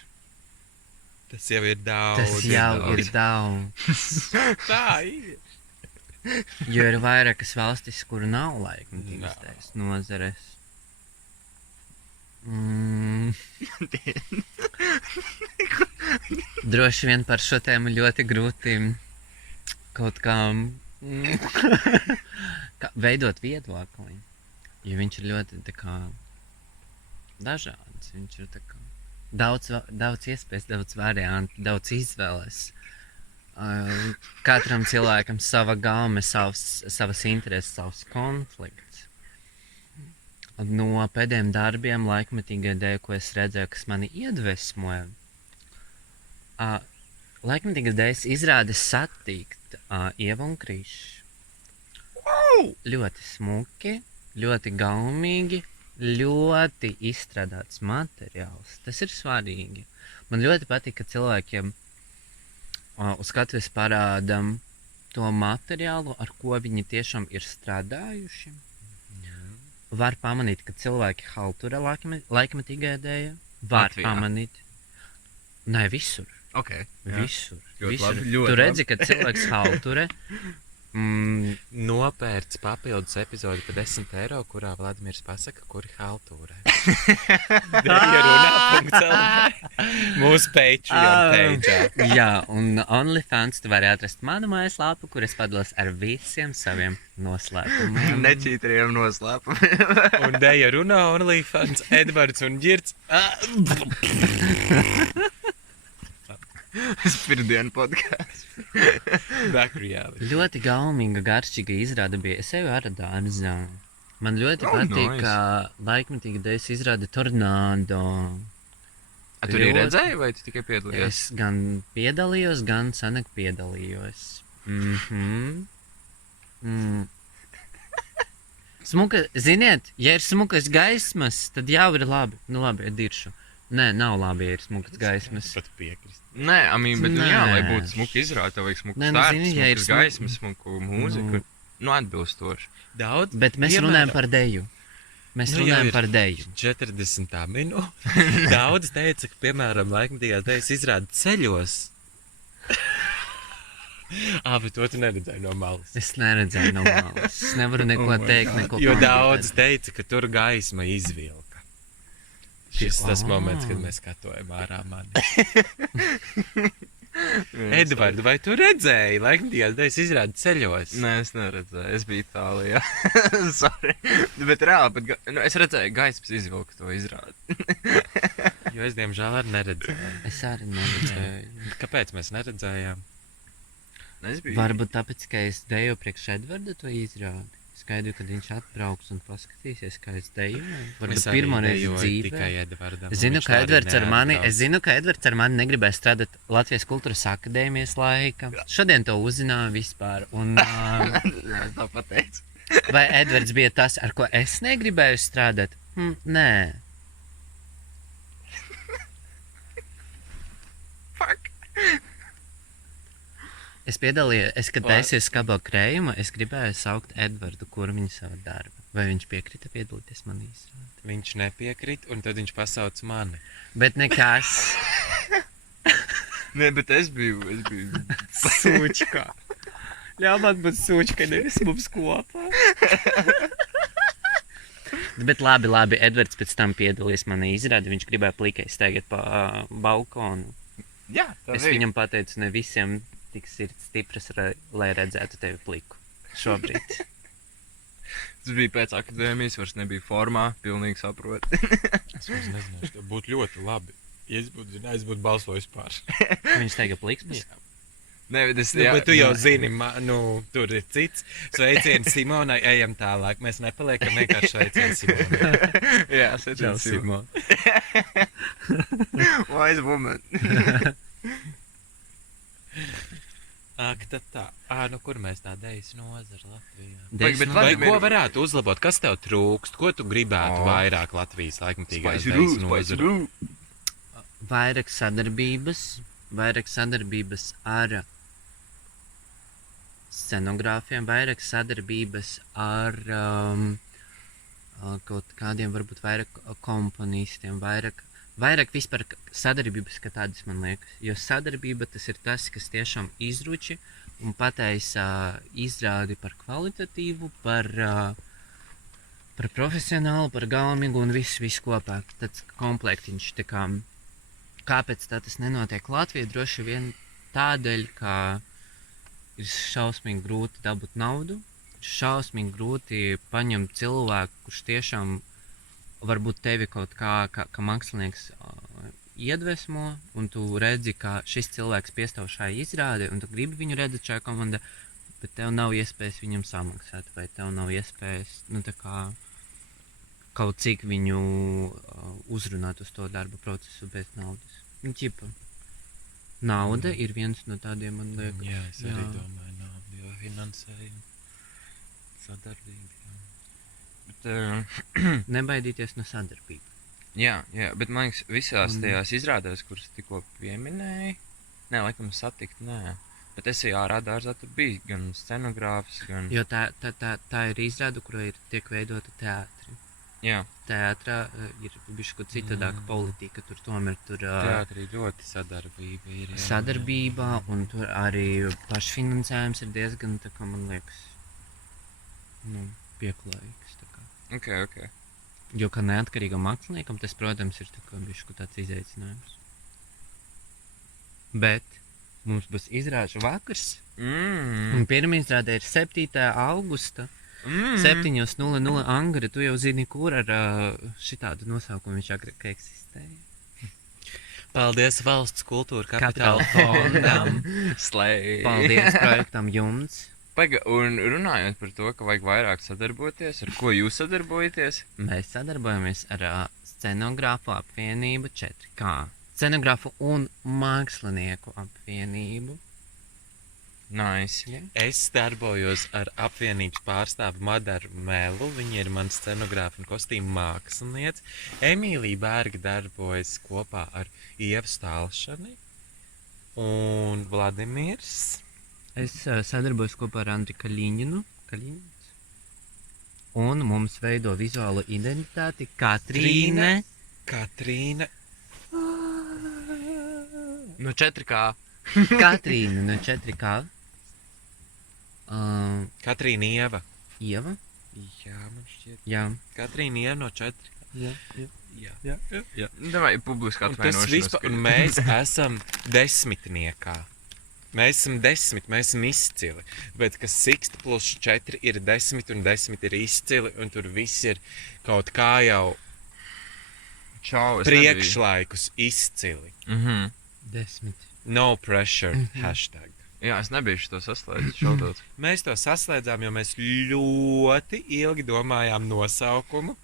Tas jau ir daudz. tas jau ir daudz. Tā ir. Jo ir vairākas valstis, kur nav laikmatīgas dēļas nozares. Droši vien par šo tēmu ļoti grūti kaut kā veidot viedokli, jo viņš ir ļoti tā kā dažāds, viņš ir tā kā daudz iespējas, daudz variantu, daudz izvēles. Katram cilvēkam sava gaume, savas intereses, savs konflikts. No pēdējiem darbiem laikmatīgai dēļ, ko es redzēju, kas mani iedvesmoja, laikmatīgas dēļas izrādes satikt Ieva un Krišs. Ļoti smuki, ļoti gaumīgi, ļoti izstrādāts materiāls. Tas ir svarīgi. Man ļoti patīk, ka cilvēkiem uz skatuves parādam to materiālu, ar ko viņi tiešām ir strādājuši. Var pamanīt, ka cilvēki haltura laikmatīgā dēļa. Var Latvijā? pamanīt. Nē, visur. Ok. Visur. Ļoti Visur. labi, ļoti Tu redzi, ka cilvēks halture. Nopērts papildus epizodi par 10 eiro, kurā Vladimirs pasaka, kuri haltūrē. Mūsu Patreon page. Jā, un OnlyFans tu vari atrast manu mājaslapu, kur es padalos ar visiem saviem noslēpumiem. Nečītriem noslēpumiem. Un Deja runā OnlyFans, Edvards un Girts. Spirdienu podkāsts. Back reality. Ļoti gaumīga, garšīga izrāda bija. Es eju ar dārzā. Man ļoti patīk, nice. ka laikmatīga dēļas izrāda Tornado. Tu arī Ļoti. redzēji, vai tu tikai piedalījies? Es gan piedalījos, gan senāk piedalījos. Smuka, ziniet, ja ir smukas gaismas, tad jau ir labi. Nu labi, ir diršu. Nē, nav labi, ja ir smukas gaismas. Pat piekrist. Nē, bet nu, jā, Nē. lai būtu smuka izrāde, tev vajag smuku Nē, nu, stārtu, zini, ja ir smukas smuka- gaismas, smuku mūziku. Nu, atbilstoši. Daudz? Bet mēs Piemēram, runājam par deju. Mēs Nu, jau runājam ir par deju. 40. minūte. Daudz teica, ka, piemēram, laikmatīgās dēļas izrāda ceļos. Bet to tu neredzēji no malas. Es neredzēju no malas. Es nevaru neko Oh my teikt, God. neko Jo komentēt. daudz teica, ka tur gaisma izvilka. Šis tas Ah. moments, kad mēs skatojam ārā mani. Edvards, vai tu redzēji? Laikmatīgās dēļas izrāda ceļos. Nē, es neredzēju, es biju Itālijā. Sorry. Bet reāli, es redzēju gaismas izvilku to izrādi. Jo es, diemžēl, arī neredzēju. Es arī neredzēju. Kāpēc mēs neredzējām? Es biju. Varbūt tāpēc, ka es deju priekš Edvarda to izrādi. Es gaidu, kad viņš atbrauks un paskatīsies, kā es dejoju. Varbūt Es arī pirmoreiz dejoju dzīvē. tikai Edvardam. Es zinu, un viņš ka arī Edvards ar mani, neatbrauc. es zinu, ka Edvards ar mani negribēja strādāt Latvijas kultūras akadēmijas laika. Šodien to uzzināju vispār. Un, Jā, es tā pateicu. vai Edvards bija tas, ar ko es negribēju strādāt? Nē. Fuck. Es piedalījos, kad taisīju skabo krējumu, es gribēju saukt Edvardu Kurmiņu savu darbu. Vai viņš piekrita piedalīties manī izrādē? Viņš nepiekrīt, un tad viņš pasauc mani. Bet nekas. Nē, bet es biju. Sūčka. Ļauj man būt sūčka, nevis mums kopā. Bet labi, Edvards pēc tam piedalījās manī izrādē. Viņš gribēja plikai staigāt pa balkonu. Jā, tā Es viņam pateicu, ne visiem tik sirds stipras, lai redzētu tevi pliku. Šobrīd. Tas bija pēc akadēmijas, vairs nebija formā, pilnīgi saprot. Es vairs nezināšu, tas būtu ļoti labi. Ja es būtu zinājis, es būtu balsojis par. Viņš teica plikspas. Nē, bet es... Bet tu jau zini, tur ir cits. Sveiciens Simonai, ejam tālāk. Mēs nepaliekam vienkārši sveiciens Simonai. Jā, sveiciens Simon. Wise woman. Ak, tad tā. Kur mēs tā dejas nozara Latvijā? Bet Vai Vladimir- ko varētu uzlabot? Kas tev trūkst? Ko tu gribētu vairāk Latvijas laikmatīgās Spicy dejas Roo, Spicy nozara? Roo. Vairāk sadarbības ar scenogrāfiem, vairāk sadarbības ar kaut kādiem, varbūt vairāk komponistiem, vairāk vispār sadarbības, kā tādas man liekas. Jo sadarbība tas ir tas, kas tiešām izruči un pataisa izrādi par kvalitatīvu, par profesionālu, par gaumīgu un visu kopā. Tāds komplektiņš, tā kā. Kāpēc tā tas nenotiek Latvijā? Droši vien tādēļ, ka ir šausmīgi grūti dabūt naudu, ir šausmīgi grūti paņemt cilvēku, kurš tiešām varbūt tevi kaut kā mākslinieks iedvesmo, un tu redzi, ka šis cilvēks piestāv šai izrādē, un tu gribi viņu redzēt šajā komandā, bet tev nav iespējas viņam samaksāt, vai tev nav iespējas, kaut cik viņu uzrunāt uz to darba procesu bez naudas. Ķipa, nauda ir viens no tādiem, man liekas. Jā, es arī domāju, nav, jo finansējumu, sadarbību. Bet, Nebaidīties no sadarbības. jā, bet man liekas, visās tajās izrādēs, kuras tikko pieminēji, laikam satikt, Bet es jau radārzā tur bija gan scenogrāfs, gan... Jo tā ir izrāde, kurā tiek veidota teātri. Jā, Teātrā ir bišķi citādāka politika, tur tomēr Teātrī ļoti sadarbība ir. Jā. sadarbībā, un tur arī pašfinansējums ir diezgan, tā kā man liekas, pieklājīgs. Tā kā. ok. Jo kā neatkarīgam māksliniekam, tas, protams, ir tā kā bišķi tāds izaicinājums. Bet mums būs izrāžu vakars, un pirmā izrāde ir 7. augusta. 7:00 Angara, tu jau zini, kur ar šitādu nosaukumu viņš agrāk eksistēja. Paldies Valsts kultūra Kapitāla kapitāla fondam. Slēj. Paldies projektam jums! Paiga, un runājot par to, ka vajag vairāk sadarboties, ar ko jūs sadarbojaties? Mēs sadarbojamies ar scenogrāfu apvienību 4K. Scenogrāfu un mākslinieku apvienību. Nice. Yeah. Es darbojos ar apvienības pārstāvi Madaru Melu. Viņa ir mans scenogrāfa un kostīmu māksliniece. Emīlija Bērga darbojas kopā ar Ievu Stālšani un Vladimirs. Es sadarbojos kopā ar Andriu Kaļiņinu. Un mums veido vizuālo identitāti Katrīne. Katrīna. Nu 4K. Katrīna no 4K. Katrīna Ieva. Ieva. Jā, man šķiet. Jā. Katrīna Ieva no 4. Jā. Davai publiski Un tas atvainošanos. vispār, un mēs esam desmitniekā. Mēs esam 10, mēs esam izcili. Bet kas 6 plus 4 ir 10 un 10 ir izcili. Un tur viss ir kaut kā jau Čau, es priekšlaikus izcili. nebiju. 10. No pressure hashtag. Jā, es nebiju šo saslēdzis šodot. Mēs to saslēdzām, jo mēs ļoti ilgi domājām nosaukumu.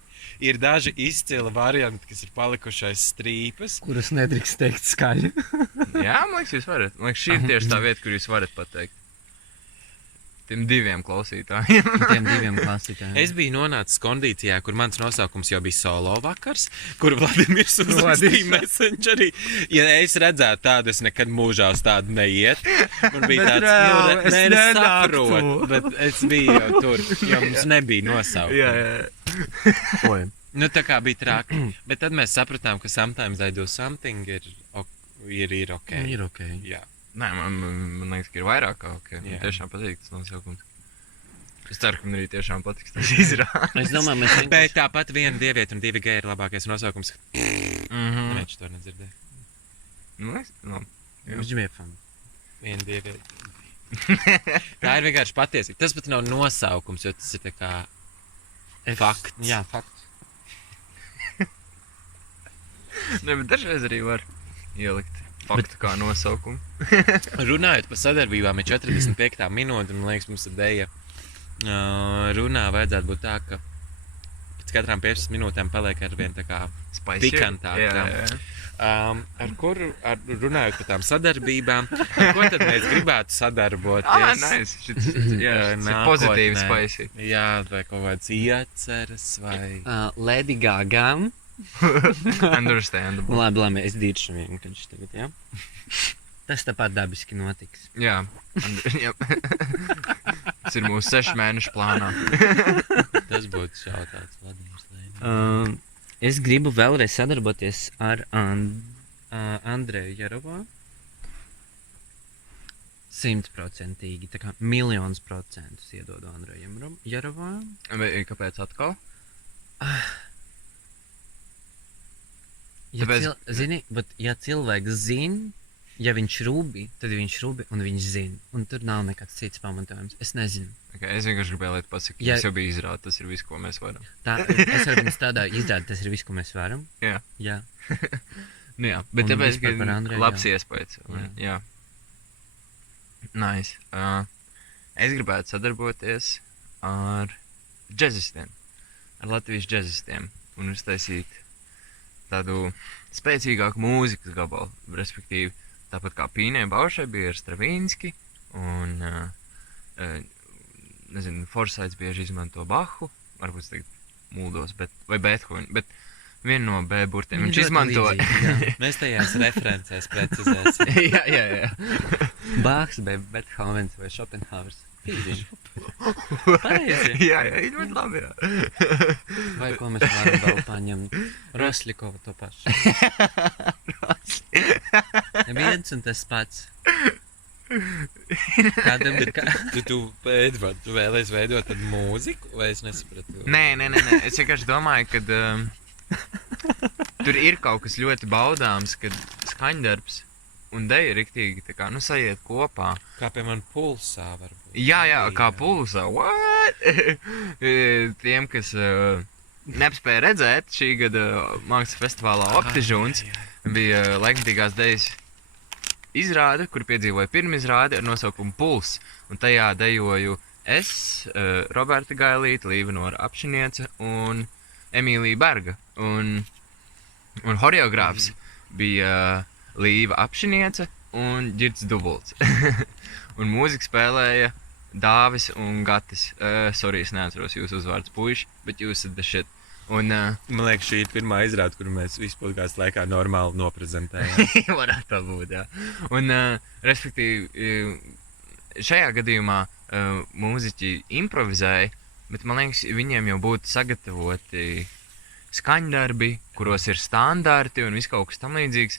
Ir daži izcili varianti, kas ir palikušais strīpas. Kuras nedrīkst teikt skaļi. Jā, man liekas, jūs varat. Man liekas, šī ir tieši tā vieta, kur jūs varat pateikt. Tiem diviem klausītājiem. Tiem diviem klausītājiem. Es biju nonācis kondīcijā, kur mans nosaukums jau bija solo vakars, kur Vladimirs uzrakstīja Messengerī. Ja es redzētu tādu, es nekad mūžā uz tādu neiet. Man bija Bet tāds, reāli, es es nenāktu. saprotu, bet es biju jau tur, jo mums nebija nosaukuma. Oi. Nu, tā kā bija traki. Bet tad mēs sapratām, ka sometimes I do something ir ok. Ir ok. Jā. Nē, man liekas, ka ir vairāk kā ok. Man Jā. tiešām patīk tas nosaukums. Es ceru, ka man arī tiešām patiks tas izrādes. Es domāju, mēs Bet tāpat viena dievieta un 2 geji ir labākais nosaukums. Neviens to nedzirdēja. Man liekas, labi. Viņš bija fan. Viena dievieta. Tā ir vienkārši patiesība. Tas pat nav nosaukums, jo tas ir tā kā Fakts. Jā, fakts. Ne, bet dažreiz arī var ielikt faktu kā nosaukumu. Runājot par sadarbībām, ir 45. minūte, un man liekas, mums ir Deja runā vajadzētu būt tā, ka pēc katrām 15 minūtēm paliek arvien tā kā pikantāk. Runājot par tām sadarbībām, ar ko tad mēs gribētu sadarboties? Nice. Šis pozitīvi spicy. Jā, vai kaut kāds ieceras, vai... Lady Gaga. Understandable. Labi, es diršu vienkārši tagad, jā? Tas tāpat dabiski notiks. Jā. Jā. Tas ir mūsu 6 mēnešu plānā. Tas būtu šautauts Vladimirs Lēnis. Es gribu vēlreiz sadarboties ar Andreju Jarovā. 100%, tā kā 1,000,000% iedodu Andrejam Jarovā. Kāpēc atkal? Ja, ja cilvēks zina, ja viņš rūbi, tad viņš rūbi un viņš zina. Un tur nav nekāds cits pamatojums. Es nezinu. Okay, es vienkārši gribēju, lai tu pasaki, ka tas jau bija izrāde, tas ir viss, ko mēs varam. Es varu viņus tādā izrādīt, tas ir viss, ko mēs varam. Jā. Jā. Nu jā, bet Un tāpēc, vispār ka par Andreju, labs jā. iespējas. Jā. Nice. Es gribētu sadarboties ar džezistiem, ar Latvijas džezistiem un uztaisīt tādu spēcīgāku mūzikas gabalu, respektīvi tāpat kā Pīnai Baušai bija ar Stravinski un, nezinu, Forsyths bieži izmanto Bahu, varbūt es tagad mūdos, vai Beethovenu, bet vienu no B burtiem viņš izmanto. Mēs tajās referencēs precizēsim. jā. Bachs, Beethovens vai Schopenhauers. Pīziņš. Jā, ir ļoti labi, jā. Vai ko mēs varam vēl paņemt? Rosļikovu to pašu. Viens un tas pats. Kādam ir Tu vēlies veidot tādu mūziku, vai es nesapratu? Nē. Es vienkārši domāju, ka tur ir kaut kas ļoti baudāms, kad skaņdarbs un deja riktīgi tā kā, sajiet kopā. Kā piemēram pulsā varbūt. Jā, kā pulsā. What? Tiem, kas neapspēja redzēt šī gada mākslas festivālā Optižūns, bija laikmatīgās dejas izrāde, kur piedzīvoja pirmizrādi ar nosaukumu Puls. Un tajā dejoju es, Roberta Gailīte, Līva Nora Apšiniece un Emīlija Berga. Un horeogrāfs bija Līva Apšiniece un Ģirds Dubults. Un mūziku spēlēja Dāvis un Gatis. Sorry, es neatceros jūsu uzvārds puiši, bet jūs esat the shit. Un, Man liekas, šī ir pirmā izrāde, kuru mēs visu podkāstu laikā normāli noprezentējām. Varētu tā būt, jā. Un, respektīvi, šajā gadījumā mūziķi improvizēja, bet man liekas, viņiem jau būtu sagatavoti skaņdarbi, kuros ir standarti un viss kaut kas tam līdzīgs.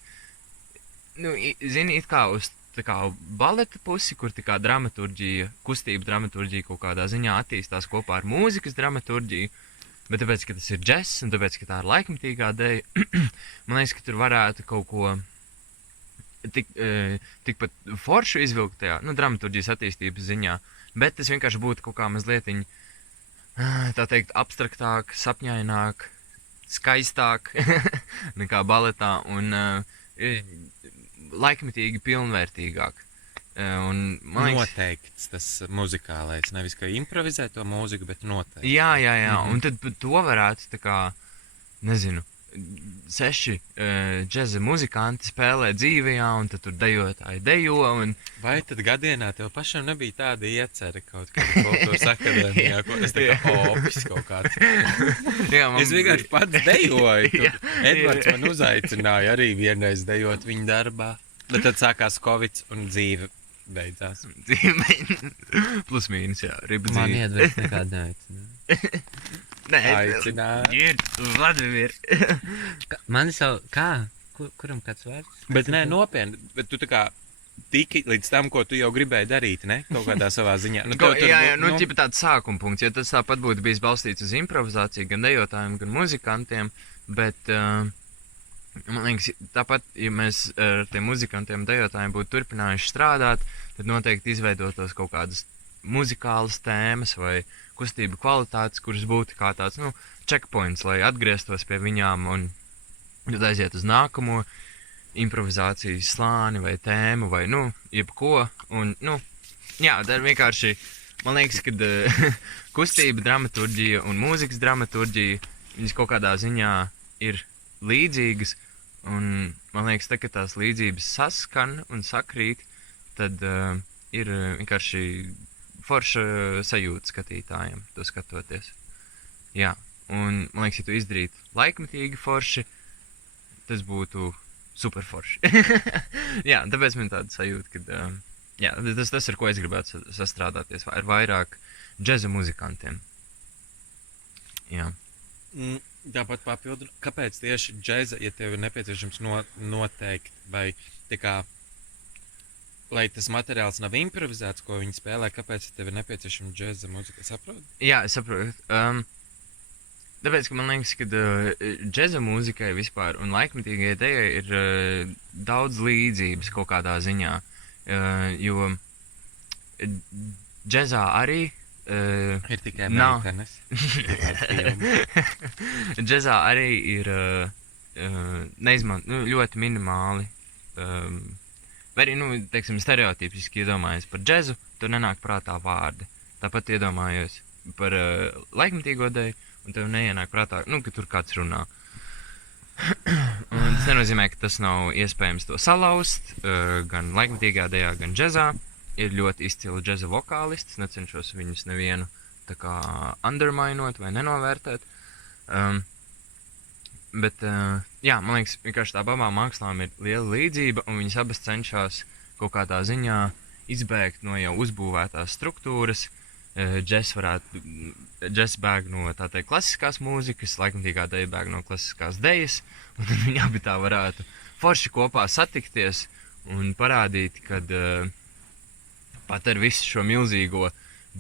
Nu, zini, it kā uz tā kā baleta pusi, kur tā kā dramaturģija, kustība dramaturģija kaut kādā ziņā attīstās kopā ar mūzikas dramaturģiju, bet tāpēc, ka tas ir džess un tāpēc, ka tā ir laikmatīgā deja, man liekas, ka tur varētu kaut ko tikpat foršu izvilkt tajā, dramaturģijas attīstības ziņā, bet tas vienkārši būtu kaut kā mazlietiņ, tā teikt, abstraktāk, sapņaināk, skaistāk nekā baletā un laikmetīgi pilnvērtīgāk. Un, man liekas, noteikts tas muzikālais, nevis kā improvizē to mūziku, bet noteikti. Jā, un tad to varētu tā kā, nezinu, 6 džeza muzikanti spēlē dzīvajā, un tad tur dejotāji dejo, un... Vai tad gadienā tev pašam nebija tāda iecere kaut kāda kultūras akadēmijā, ko es tā kā opis kaut kāds? Jā, Es vienkārši pats dejoju. Edvards man uzaicināja arī vienreiz dejot viņa darbā, bet tad sākās Covids un dzīve beidzās. Plus mīnus, jā, riba Man dzīve. iedvers nekādu neaicināja. Aicināja. Ir, Vladimir. Mani savu, kā? Kuram kāds vārds? Bet nē, nopietni, bet tu tā kā tiki līdz tam, ko tu jau gribēji darīt, ne? Kaut kādā savā ziņā. Jā, ķipa tāds sākuma punkts, jo tas tāpat būtu bijis balstīts uz improvizāciju gan dejotājiem, gan muzikantiem, bet, man liekas, tāpat, ja mēs ar tiem muzikantiem dejotājiem būtu turpinājuši strādāt, tad noteikti izveidotos kaut kādas muzikālas tēmas vai kustību kvalitātes, kuras būtu kā tāds, checkpoints, lai atgrieztos pie viņām un tad aiziet uz nākamo improvizācijas slāni vai tēmu vai, jebko. Un, jā, tā ir vienkārši, man liekas, ka kustība dramaturģija un mūzikas dramaturģija, viņas kaut kādā ziņā ir līdzīgas. Un man liekas, ka tās līdzības saskan un sakrīt, tad ir vienkārši forša sajūta skatītājiem to skatoties. Jā, un man liekas, ja tu izdarītu laikmetīgi forši, tas būtu super forši. Jā, tāpēc man tāda sajūta, ka jā, tas ar ko es gribētu sastrādāties, ir vairāk džeza muzikantiem. Jā. Tāpat papildu, kāpēc tieši džeza, ja tev ir nepieciešams noteikt, vai tā kā, lai tas materiāls nav improvizēts, ko viņi spēlē, kāpēc tev ir nepieciešama džeza mūzika, saproti? Jā, es saprotu. Tāpēc, ka man liekas, ka džeza mūzikai vispār un laikmetīgai idejai ir daudz līdzības kaut kādā ziņā, jo džezā arī ir tikai meitenes. Džezā arī ir ļoti minimāli. Vai arī, teiksim, stereotipiski iedomājies par džezu, tur nenāk prātā vārdi. Tāpat iedomājos par laikmetīgo deju, un tev neienāk prātā, ka tur kāds runā. Un tas nenozīmē, ka tas nav iespējams to salauzt, gan laikmetīgā dejā, gan džezā. Ir ļoti izcili džeza vokālisti, es necenšos viņus nevienu tā kā undermainot vai nenovērtēt. Bet, jā, man liekas, vienkārši tā abām mākslām ir liela līdzība, un viņas abas cenšas kaut kādā ziņā izbēgt no jau uzbūvētās struktūras. Džess bēg no tā teikt klasiskās mūzikas, laikmetīgā deja bēg no klasiskās dejas, un tad viņi abi tā varētu forši kopā satikties un parādīt, kad pat ar visu šo milzīgo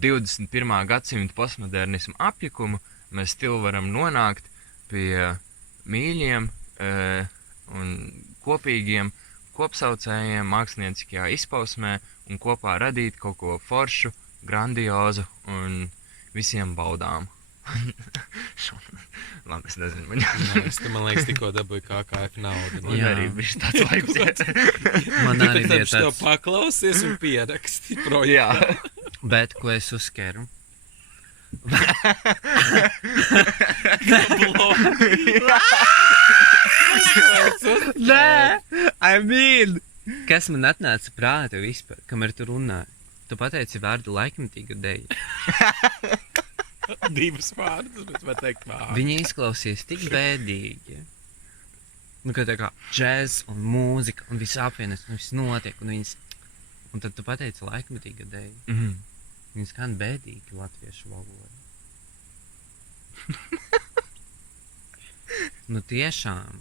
21. gadsimta postmodernismu apjukumu mēs still varam nonākt pie mīļiem un kopīgiem kopsaucējiem mākslinieckajā izpausmē un kopā radīt kaut ko foršu, grandiozu un visiem baudām. Labi, es nezinu, Man liekas, tikko dabūju KKF naudu. Man arī bija tāds laiks. Man arī bija Tad tev tāds. paklausies un pieraksti projektā. Bet, ko es uzskeru? Nē, kas man atnāca prātā vispār, kamēr tu runāji? Tu pateici vārdu laikmetīga deja. Divas vārdas, bet var teikt vārdu. Viņi izklausīs tik bēdīgi. Ka tā kā džez un mūzika un viss apvienas un viss notiek un viņas... Un tad tu pateici laikmetīga deja. Viņi skan bēdīgi latviešu valodā. Tiešām.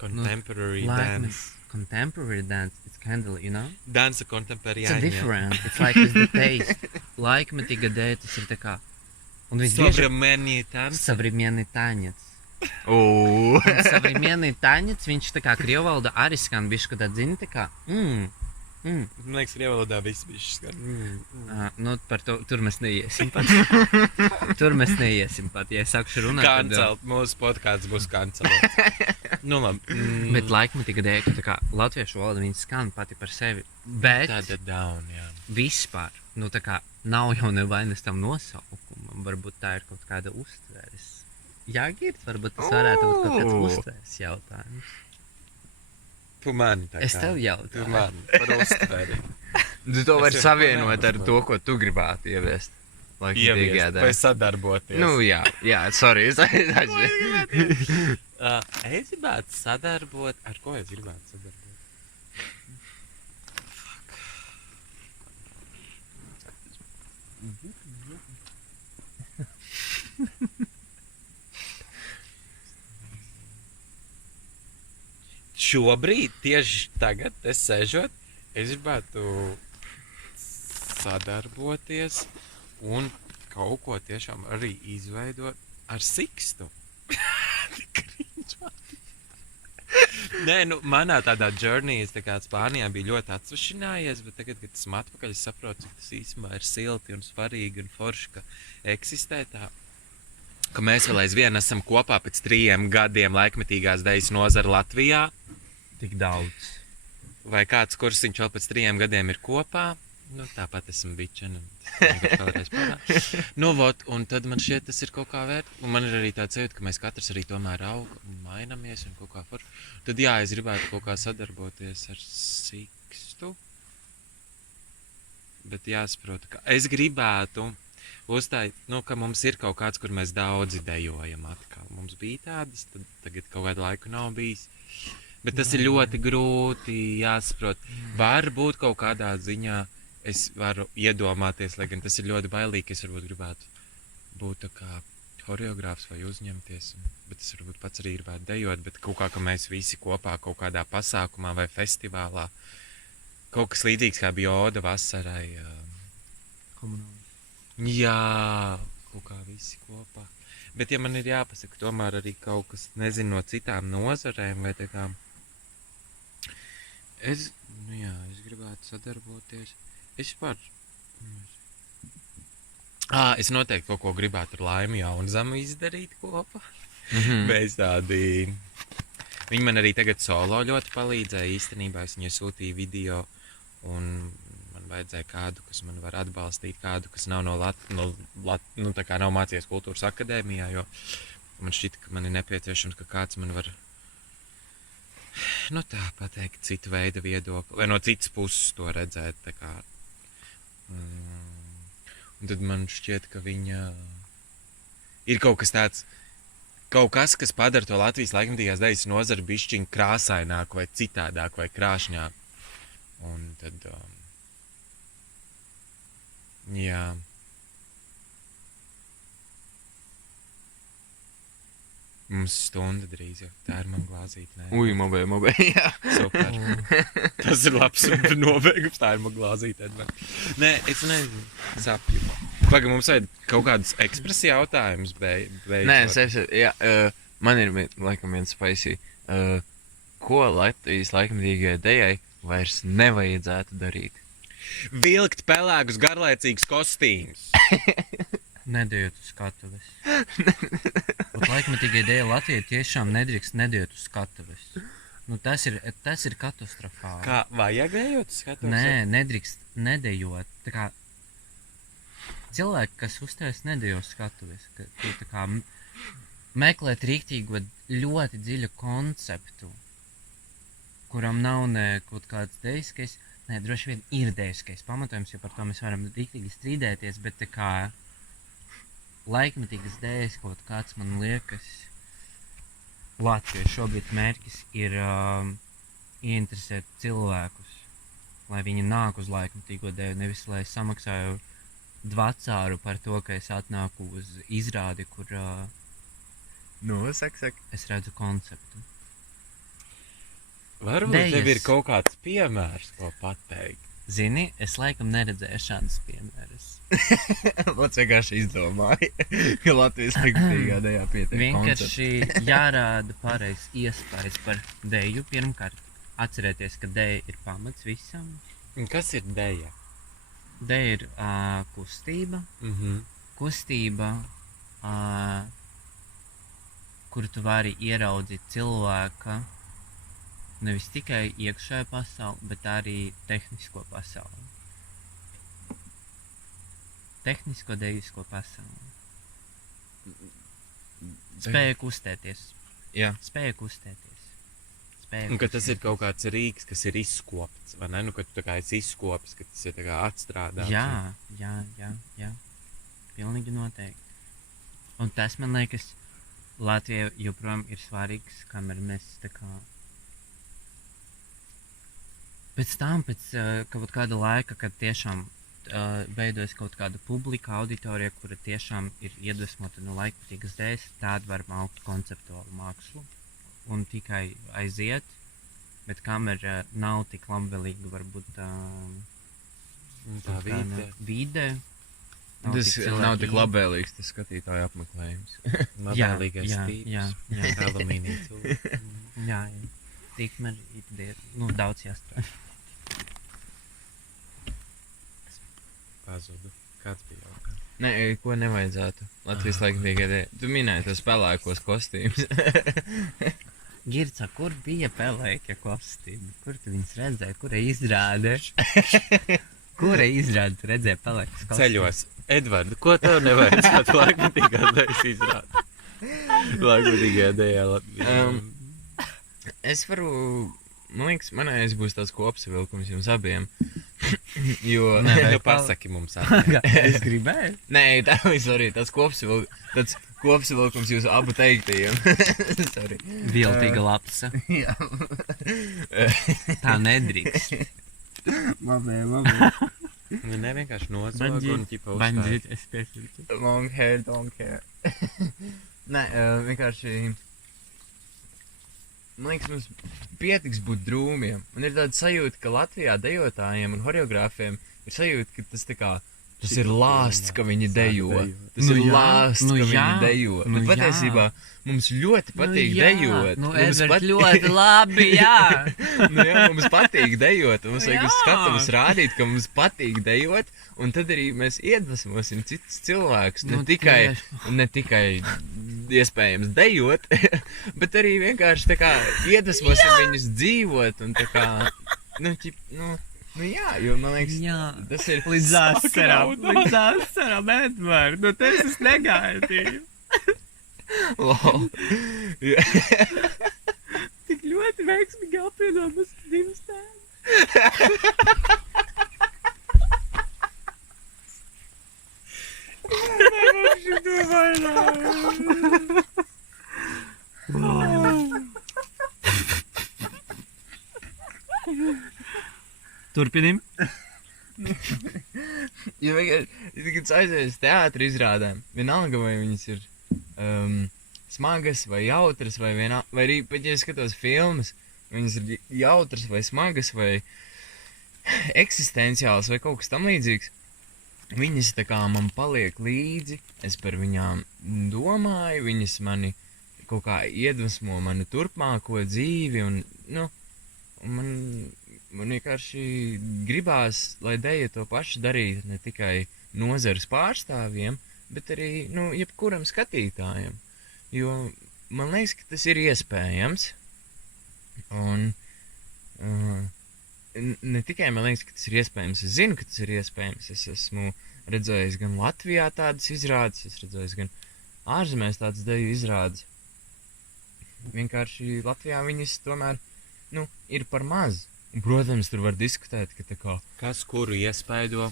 Contemporary Laikmet- dance. Contemporary dance, it's kind of, you know? Dansa It's a kontemporāņa. different. It's like it's the taste. Laikmetīga deja, tas ir tā kā... Un Современный танец. Savriemeni taņets. Un Savriemeni taņets, viņš tā kā krievu valodā arī skan bišķi, kad atzini tā kā... Man liekas, Krievalodā viss bija skan. Par to, tur mēs neiesim pat. Tur mēs neiesim pat, ja es sākšu runāt. Kancelt, mūsu podkāsts būs kancelēts. Labi. Bet laikmetīga deja, ka tā kā latviešu valoda viņi skan pati par sevi. Bet Tāda down, jā. vispār, tā kā nav jau nevainas tam nosaukumam. Varbūt tā ir kaut kāda uztveres. Jā, Girt, varbūt tas varētu būt kaut kāds uztveres jautājums. Tu man tā kā. Es tev Tu jautāju. man par uztveri. tu to vari Es jau savienot ar neuzmanīju. to, ko tu gribētu ieviest. Laikmetīgajā Ieviest, dejā. vai sadarboties. Jā, sorry, es aizmirsu. Es gribētu sadarbot. Ar ko es gribētu sadarbot? Šobrīd, tieši tagad, es sēžot, es gribētu sadarboties un kaut ko tiešām arī izveidot ar Sikstu. Nē, nu, manā tādā journey, es tā kā Spānijā biju ļoti atsvešinājies, bet tagad, kad esmu atpakaļ, es saprotu, cik tas īstenībā ir silti un svarīgi un forši, ka eksistē tā. Ka mēs vēl aizvien esam kopā pēc 3 gadiem laikmetīgās dejas nozara Latvijā. Tik daudz. Vai kāds kursiņš vēl pēc 3 gadiem ir kopā? Nu, tāpat esmu bičena. Nu, vot, un tad man šķiet, tas ir kaut kā vērt. Un man ir arī tāds sajūta, ka mēs katrs arī tomēr augam un mainamies un kaut kā forši. Tad jā, es gribētu kaut kā sadarboties ar Sikstu. Bet jāsaprot, ka es gribētu uzstāt, nu, ka mums ir kaut kāds, kur mēs daudzi dejojam atkal. Mums bija tādas, tad tagad kaut kādu laiku nav bijis. Bet tas ir ļoti grūti jāsaprot. Varbūt kaut kādā ziņā es varu iedomāties, lai gan tas ir ļoti bailīgi, es varbūt gribētu būt tā kā choreogrāfs vai uzņemties. Bet es varbūt pats arī gribētu dejot, bet kaut kā, ka mēs visi kopā kaut kādā pasākumā vai festivālā. Kaut kas līdzīgs kā bija Oda vasarai. Jā, kaut kā visi kopā. Bet ja man ir jāpasaka, tomēr arī kaut kas, nezinu, no citām nozarēm vai tā kā. Es gribētu sadarboties. Es noteikti kaut ko gribētu ar Laimi Jaunzamu izdarīt kopā. Mēs tādi... Viņi man arī tagad solo ļoti palīdzēja. Īstenībā es viņai sūtīju video un man vajadzēja kādu, kas man var atbalstīt, kādu, kas nav tā kā nav mācījies kultūras akadēmijā, jo man šķita, ka man ir nepieciešams, ka kāds man var tā pateikt citu veidu viedokli, vai no citas puses to redzēt, tā kā. Un tad man šķiet, ka viņa ir kaut kas tāds, kas padara to Latvijas laikmetīgās dejas nozaru bišķiņ krāsaināku vai citādāku vai krāšņāku. Un tad, jā. Mums stunda drīz jau. Tā ir man glāzīte. Ui, mobē, jā. Super. Tas ir labs nobeigums. Tā ir man glāzīte. Nē, es nezinu. Sapju. Paga, mums vajag kaut kādus ekspresi jautājumus beidzot. Nē, jā, man ir laikam viens spicy. Ko Latvijas laikmetīgajai dejai vairs nevajadzētu darīt? Vilkt pelēkus garlaicīgus kostīmus. Nedējot uz skatuves. Bet laikmetīgai deja Latvijai tiešām nedrīkst nedējot uz skatuves. Nu, tas ir katastrofāli. Kā vajag dejot uz skatuves? Nē, nedrīkst nedējot. Tā kā cilvēki, kas uztais nedejo uz skatuves, ka tu tā kā meklēt rīktīgo ļoti dziļu konceptu, kuram nav ne kaut kāds dejiskais, nē, droši vien ir dejiskais pamatojums, jo par to mēs varam rīktīgi strīdēties, bet tā kā laikmetīgas dēļas kaut kāds, man liekas, Latvijas šobrīd mērķis ir ieinteresēt cilvēkus, lai viņi nāk uz laikmetīgo dēļu, nevis lai samaksāju dvacāru par to, ka es atnāku uz izrādi, kur es redzu konceptu. Varbūt tev ir kaut kāds piemērs, ko pateikt. Zini, es laikam neredzēju šādus piemērus. Lats vienkārši izdomāja, ka Latvijas laikmetīgā dejā pietiek vienkārši jārāda pareizs iespējas par deju pirmkārt. Atcerieties, ka deja ir pamats visam. Kas ir deja? Deja ir kustība. Kustība, kur tu vari ieraudzīt cilvēka nevis tikai iekšējo pasauli, bet arī tehnisko pasauli. Tehnisko dejisko pasauli. Spēja kustēties. Jā. Spēja kustēties. Un ka tas ir kaut kāds rīks, kas ir izskopts, vai ne? Nu, ka tu tā kā esi izskopis, ka tas ir tā kā atstrādāts. Jā. Pilnīgi noteikti. Un tas, man liekas, Latvijai joprojām ir svarīgs, kamēr mēs tā kā pēc kaut kāda laika, kad tiešām veidojas kaut kāda publika auditorija, kura tiešām ir iedvesmota no laikmetīgas dēļas, tāda var augt konceptuālu mākslu un tikai aiziet, bet kamēr nav tik labvēlīga varbūt tā vide. Tas nav tik labvēlīgs, tas skatītāju apmeklējums. Labvēlīgais tīps. Jā. Alumīnija cūka. Jā. tikmēr ir daudz jāstrādā. Pazudu. Kāds bija jautājums? Nē, ko nevajadzētu. Latvijas laikam bija gādē. Tu minēji tos pelēkos kostīmus. Girca, kur bija pelēkie kostīmi? Kur tu viņus redzēji? Kura izrāde? Kura izrāde tu redzēji pelēkos kostīmus? Ceļos. Edvard, ko tev nevajadzētu laikmatīgā dēļas izrādīt? Laikmatīgā dējā Latvijā. Es varu, man liekas, manējais būs tāds kopsavilkums jums abiem. Jo, Nu, pasaki mums abi. Es gribēju. nē, tā arī tāds kopsavilkums jūsu abu teiktajiem. Sorry. Viltīga lapsa. Jā. Tā nedrīkst. Mabē. Nu, ne vienkārši nozogu un ķipa uzstāj. Bandīt, es piekrītu. Long hair, don't care. Nē, vienkārši. Man liekas, mums pietiks būt drūmiem. Man ir tāda sajūta, ka Latvijā dejotājiem un horeogrāfiem ir sajūta, ka tas tā kā. Tas ir lāsts, ka viņi dejo. Tas Nu ir jā, lāsts, nu ka jā, viņi dejo. nu Bet jā. patiesībā mums ļoti patīk dejot. Nu, Mums Edvard, patīk- ļoti labi, jā. Nu, jā, mums patīk dejot. Mums vajag uz Jā. skatuves rādīt, ka mums patīk dejot. Un tad arī mēs iedvesmosim citus cilvēkus. Nu, Ne tikai iespējams dejot, bet arī vienkārši tā kā iedvesmosim viņus dzīvot. Un tā kā, nu jā, jo man liekas, Jā. tas ir Līdz asaram, Edvard, no tevis es negaidīju. Lol. Jā. Tik ļoti veiksmīgi apvienotas divas tēmas. Turpinim. Ja vienkārši, kad aizies teātra izrādēm, vienalga vai viņas ir smagas vai jautras, vai arī, pat ja es skatos filmas, viņas ir jautras vai smagas vai eksistenciāls vai kaut kas tam līdzīgs, viņas tā kā man paliek līdzi, es par viņām domāju, viņas mani kaut kā iedvesmo manu turpmāko dzīvi, un, un man vienkārši gribās, lai deja to pašu darītu ne tikai nozares pārstāvjiem, bet arī, jebkuram skatītājam. Jo man liekas, ka tas ir iespējams. Un ne tikai man liekas, ka tas ir iespējams, es zinu, ka tas ir iespējams. Es esmu redzējis gan Latvijā tādas izrādes, es redzējis gan ārzemēs tādas deju izrādes. Vienkārši Latvijā viņas tomēr, ir par maz. Un, protams, tur var diskutēt, ka tā kā... Kas kuru iespaido?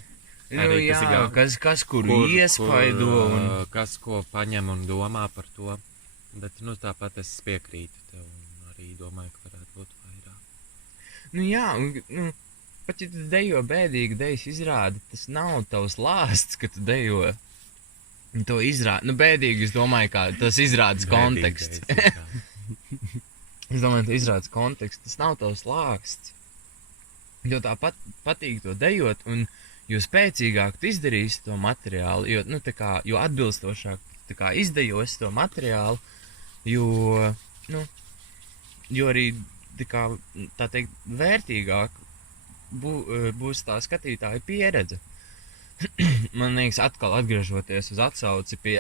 Kas kuru iespaido un... Kas ko paņem un domā par to. Bet, tāpat es piekrītu tev un arī domāju, ka varētu būt vairāk. Pat ja tu dejo bēdīgi dejas izrādi, tas nav tavs lāsts, ka tu dejo to izrādi. Bēdīgi, es domāju, kā tas izrādes konteksts. Es domāju, ka izrādes konteksts, tas nav tavs lāsts. Jo tāpat patīk to dejot, un jo spēcīgāk tu izdarīsi to materiālu, jo atbilstošāk tu izdejosi to materiālu, jo arī tā teikt, vērtīgāk būs tā skatītāja pieredze. Man liekas, atkal atgriežoties uz atsauci pie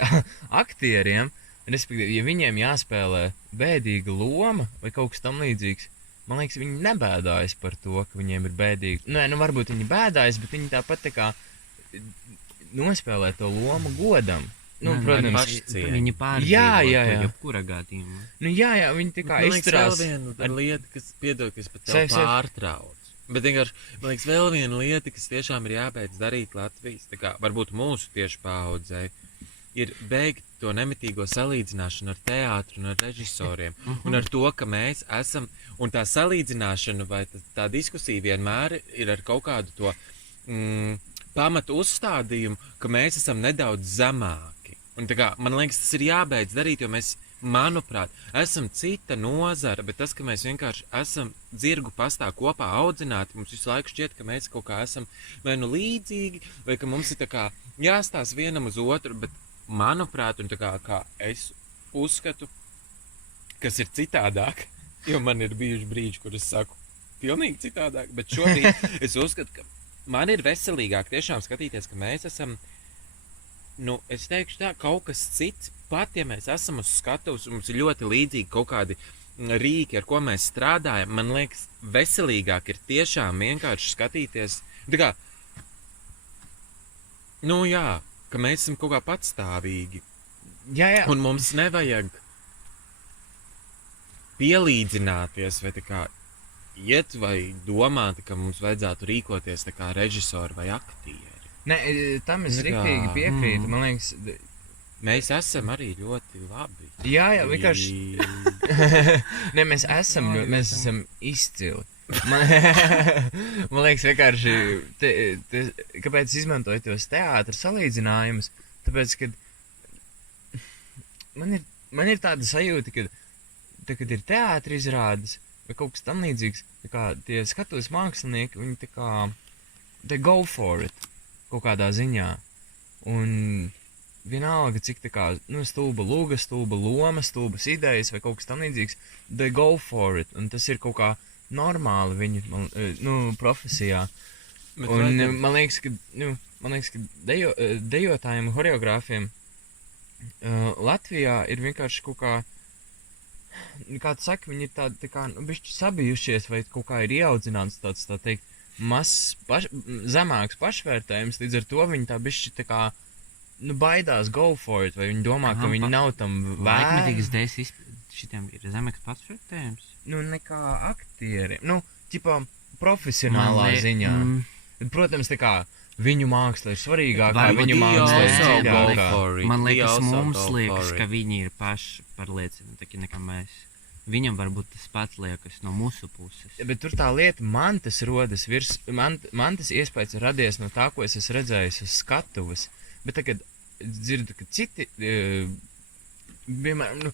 aktieriem, respektīvi, ja viņiem jāspēlē bēdīga loma vai kaut kas tam līdzīgs, man liekas, viņi nebēdājas par to, ka viņiem ir bēdīgi. Varbūt viņi bēdājas, bet viņi tāpat tā kā nospēlē to lomu godam. Protams, viņi pārdzīvo to jebkura gadījumā. Jā, viņi tā kā izturās. Man liekas, vēl viena lieta, kas piedod, kas pat tev pārtrauc. Bet vienkārši, man liekas, vēl viena lieta, kas tiešām ir jābeidz darīt Latvijas, tā kā varbūt mūsu tieši paaudzei, ir beigt to nemitīgo salīdzināšanu ar teātru un ar režisoriem. Un ar to, ka mēs esam, un tā salīdzināšana vai tā diskusija vienmēr ir ar kaut kādu to pamatu uzstādījumu, ka mēs esam nedaudz zemāki. Un tā kā, man liekas, tas ir jābeidz darīt, jo mēs, manuprāt, esam cita nozara, bet tas, ka mēs vienkārši esam dzirgu pastā kopā audzināti, mums visu laiku šķiet, ka mēs kaut kā esam vai līdzīgi, vai ka mums ir tā kā jāstās vienam uz otru, bet manuprāt, un tā kā es uzskatu, kas ir citādāk, Jo man ir bijuši brīži, kur es saku pilnīgi citādāk, bet šobrīd es uzskatu, ka man ir veselīgāk tiešām skatīties, ka mēs esam, es teikšu tā, kaut kas cits, pat ja mēs esam uz skatuves, mums ir ļoti līdzīgi kaut kādi rīki, ar ko mēs strādājam, man liekas, veselīgāk ir tiešām vienkārši skatīties, tā kā, ka mēs esam kaut kā patstāvīgi, Jā. un mums nevajag pielīdzināties vai tā kā iet vai domāt, ka mums vajadzētu rīkoties tā kā režisori vai aktieri. Nē, tam es Jā. riktīgi piekrītu, man liekas. Mēs esam arī ļoti labi. Jā, vienkārši. Nē, mēs esam izcili. Man liekas, vienkārši, kāpēc izmantoju tos teātra salīdzinājumus, tāpēc, ka man ir tāda sajūta, kad ir teātra izrādes vai kaut kas tam līdzīgs, tā kā tie skatuves mākslinieki, viņi tā kā, they go for it kaut kādā ziņā. Un vienalga, cik tā kā, stulba luga, stulba loma, stulbas idejas vai kaut kas tam līdzīgs, they go for it. Un tas ir kaut kā normāli viņu, profesijā. Un man liekas, ka dejotājiem, horeogrāfiem Latvijā ir vienkārši kaut kā tu saki, viņi ir tādi tā kā, bišķi sabijušies vai kaut kā ir ieaudzināts tāds, tā teikt, zemāks pašvērtējums, līdz ar to viņi tā bišķi tā kā, baidās go for it, vai viņi domā, ka viņi nav tam Laikmetīgas dēļas šitiem ir zemāks pašvērtējums? Nekā aktieri, ķipā profesionālā ziņā. Protams, tā kā viņu māksla ir svarīgākā, viņu māksla ir dziļākā. Man liekas, mums liekas, ka viņi ir paši pārliecinātāki nekā mēs. Viņam varbūt tas pats liekas no mūsu puses. Bet tur tā lieta, man tas rodas man tas iespējas ir radies no tā, ko es esmu redzējis uz skatuves. Bet tagad dzirdu, ka citi, vienmēr,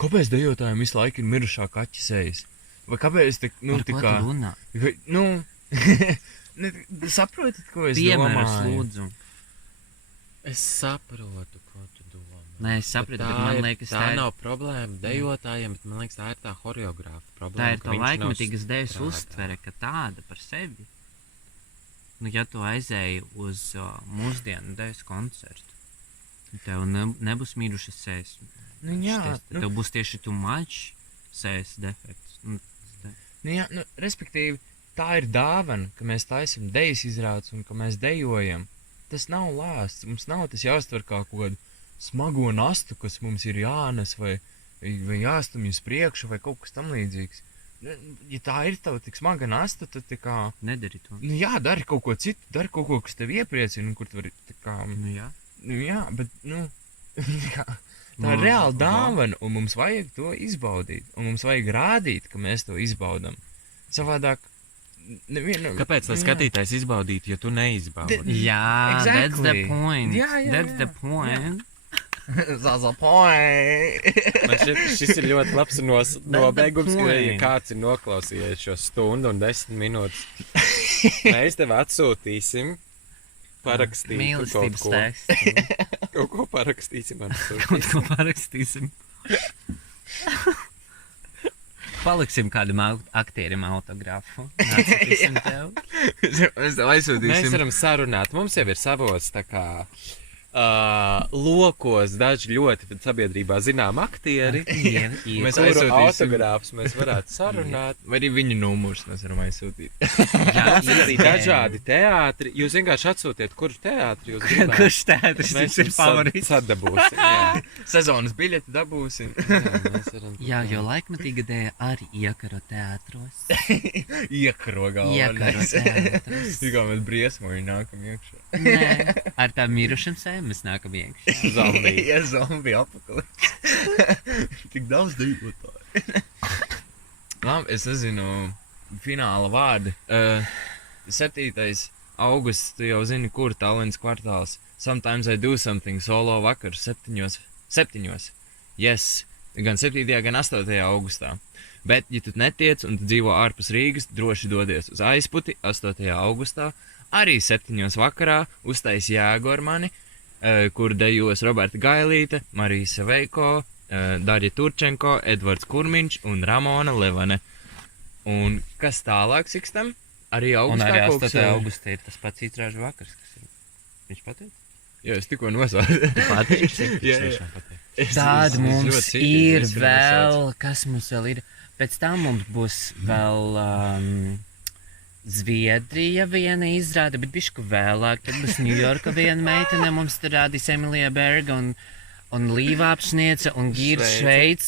kāpēc dejotājiem visu laiku ir mirušā kaķa sejas? Vai kāpēc tā, Par ko tu runā? Saprotat, ko es Piemērs, domāju? lūdzu. Es saprotu, ko tu domā. Nē, es saprotu, bet man liekas, tā nav problēma dejotājiem, bet man liekas, tā ir tā horeogrāfa problēma. Tā ir tā laikmetīgas dēļas uztvere, ka tāda par sevi. Ja tu aizēji uz mūsdienu dēļas koncertu, tev nebūs mīrušas sēs. Tev būs tieši too much sēs defekts. Respektīvi, tā ir dāvana, ka mēs taisam dejas izrādes un ka mēs dejojam. Tas nav lāsts, mums nav tas jāuztver kā kaut kādu smago nastu, kas mums ir jānes vai jāstumj uz priekšu vai kaut kas tam līdzīgs. Ja tā ir tava tik smaga nasta, tad tā kā... Nedari to. Dari kaut ko citu, dari kaut ko, kas tev iepriecina un kur tu vari tā kā... Bet, tā ir reāla dāvana un mums vajag to izbaudīt. Un mums vajag rādīt, ka mēs to izbaudam. Savādāk... Kāpēc lai skatītājs izbaudītu, ja tu neizbaudi? Jā, Exactly. That's the point. That's the point. That's the point. Man šis ir ļoti labs nobeigums, ka ja kāds ir noklausījies šo stundu un 10 minūtes. Mēs tev atsūtīsim, parakstīsim Mīlestības tekstu. Kaut ko parakstīsim ar Kaut ko parakstīsim. Paliksim kādam aktierim autografu. Atsūtīsim tev. Mēs tev aizsūtīsim. Mēs varam sarunāt. Mums jau ir savos tā kā lokos daži ļoti sabiedrībā zinām aktieri. Mēs Kuru aizsūtīsim. autogrāfus mēs varētu sarunāt. Vai arī viņu numurs mēs varam aizsūtīt. Mums ir arī dažādi teātri. Jūs vienkārši atsūtiet, kurš teātri jūs gribētu. Kurš teātris Mēs ir favorīts? sadabūsim. Jā. Sezonas biļeti dabūsim. Mēs varam... Jā, jo laikmetīga dēļa arī iekaro teātros. Iekaro galvā. Iekaro teātros. Tikā mēs briesmoji nākam iekšā. Nē, ar tām mirušiem sēm mēs nākam iekšā. Zombiji. Ja zombi apakalips. Tik daudz dejotāju. Labi, es nezinu fināla vārdi. 7. augusts, tu jau zini, kur Tallinas kvartāls. Sometimes I do something solo vakar 7. Yes, gan 7. gan 8. augustā. Bet, ja tu netiec un tu dzīvo ārpus Rīgas, droši dodies uz Aizputi 8. augustā. Arī 7. vakarā uztais Jēgu ar mani, kur dejos Roberta Gailīte, Marīsa Veiko, Darja Turčenko, Edvards Kurmiņš un Ramona Levane. Un kas tālāk Sikstam? Arī Un augustā arī kaut 8. augustā ir tas pats īstrāžu vakars, kas ir. Viņš pateica? Jā, es tikko nosaucu. Tad mums ir vēl, kas mums vēl ir? Pēc tam mums būs vēl Zviedrija viena izrāde, bet bišku vēlāk. Tad būs Ņujorka viena meitene, mums tur rādīs Emilija Berga un Līva apšniece un Girds Šveic.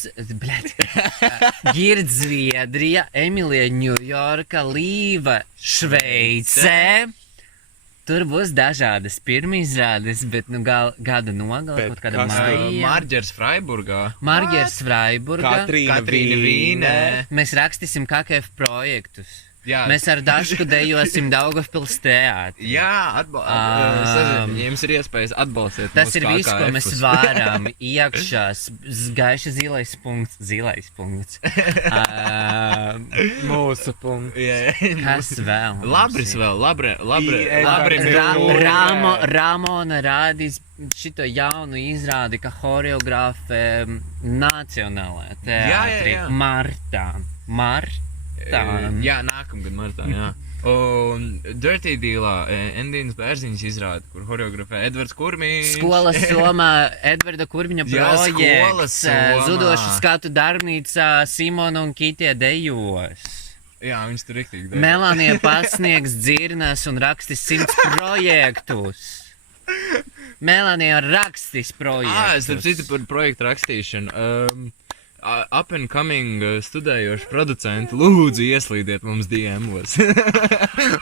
Girds Zviedrija, Emilija Ņujorka, Līva Šveice. Tur būs dažādas pirmizrādes, bet gada nogala kaut kāda maija. Marģers Freiburgā. Marģers Freiburgā. Katrīna Vīnē. Mēs rakstīsim KKF projektus. Jā. Mēs ar Dašku dejosim Daugavpils teātri. Jā, ja jums ir iespējas atbalstīt. Tas ir viss, ko mēs varam. Iekšā gaiša zilais punkts. Mūsu punkts. Kas vēl? Labris vēl. Ramona rādīs šito jaunu izrādi, ka horeogrāfe Nacionālajā teātrī. Martā. Jā, nākamgad martā, jā. Un Dirty Dealā Endīnas Bērziņas izrāda, kur horeografē Edvards Kurmiņš. Skolas somā Edvarda Kurmiņa projekts. Zudošu skatu darbnīcā Simona un Kitie dejos. Jā, viņš tur riktīgi dejo. Melānija pasniegs dzirnas un rakstīs 100 projektus. Melānija rakstīs projektus. Es tam citu par projektu rakstīšanu. Up and coming studējoši producenti, lūdzu ieslīdiet mums DM-os.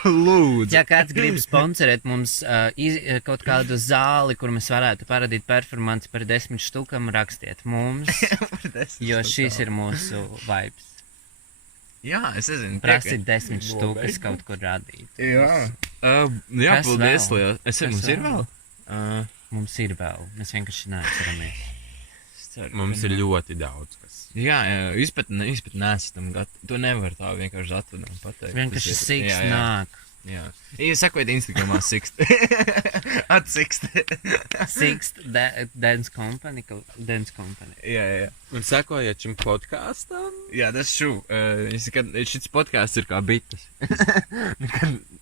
Lūdzu. Ja kāds grib sponsorēt mums kaut kādu zāli, kur mēs varētu parādīt performanci par 10 štukam, rakstiet mums, jo šis ir mūsu vibes. Jā, es nezinu. Prasīt 10 štukas kaut kur radīt. Jā, Kas paldies, vēl? Mums ir vēl? Mums ir vēl. Mēs vienkārši neatceramies. Mums ir ļoti daudz kas. Jā, es pat neesmu tam gatavi. To nevar tā vienkārši atvedam pateikt. Vienkārši Sixt nāk. Jā. Sakojiet Instagramā Sixt. Sixt. Sixt Dance Company. Jā. Un sekojiet šim podkāstam. Jā, tas šū. Šis podkāsts ir kā bites.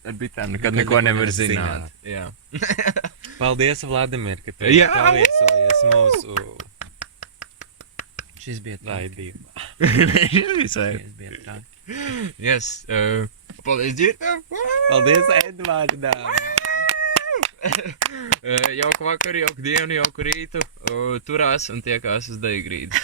Ar bitām nekad neko nevar zināt. Jā. Paldies, Vladimir, ka tu paviesojies mūsu Šis bija raidījumā. Šis bija tā. Yes. Paldies, Girtam. Paldies, Edvardam. Jauku vakaru, jauku dienu, jauku rītu. Turās un tiekās uz Deigrīdu.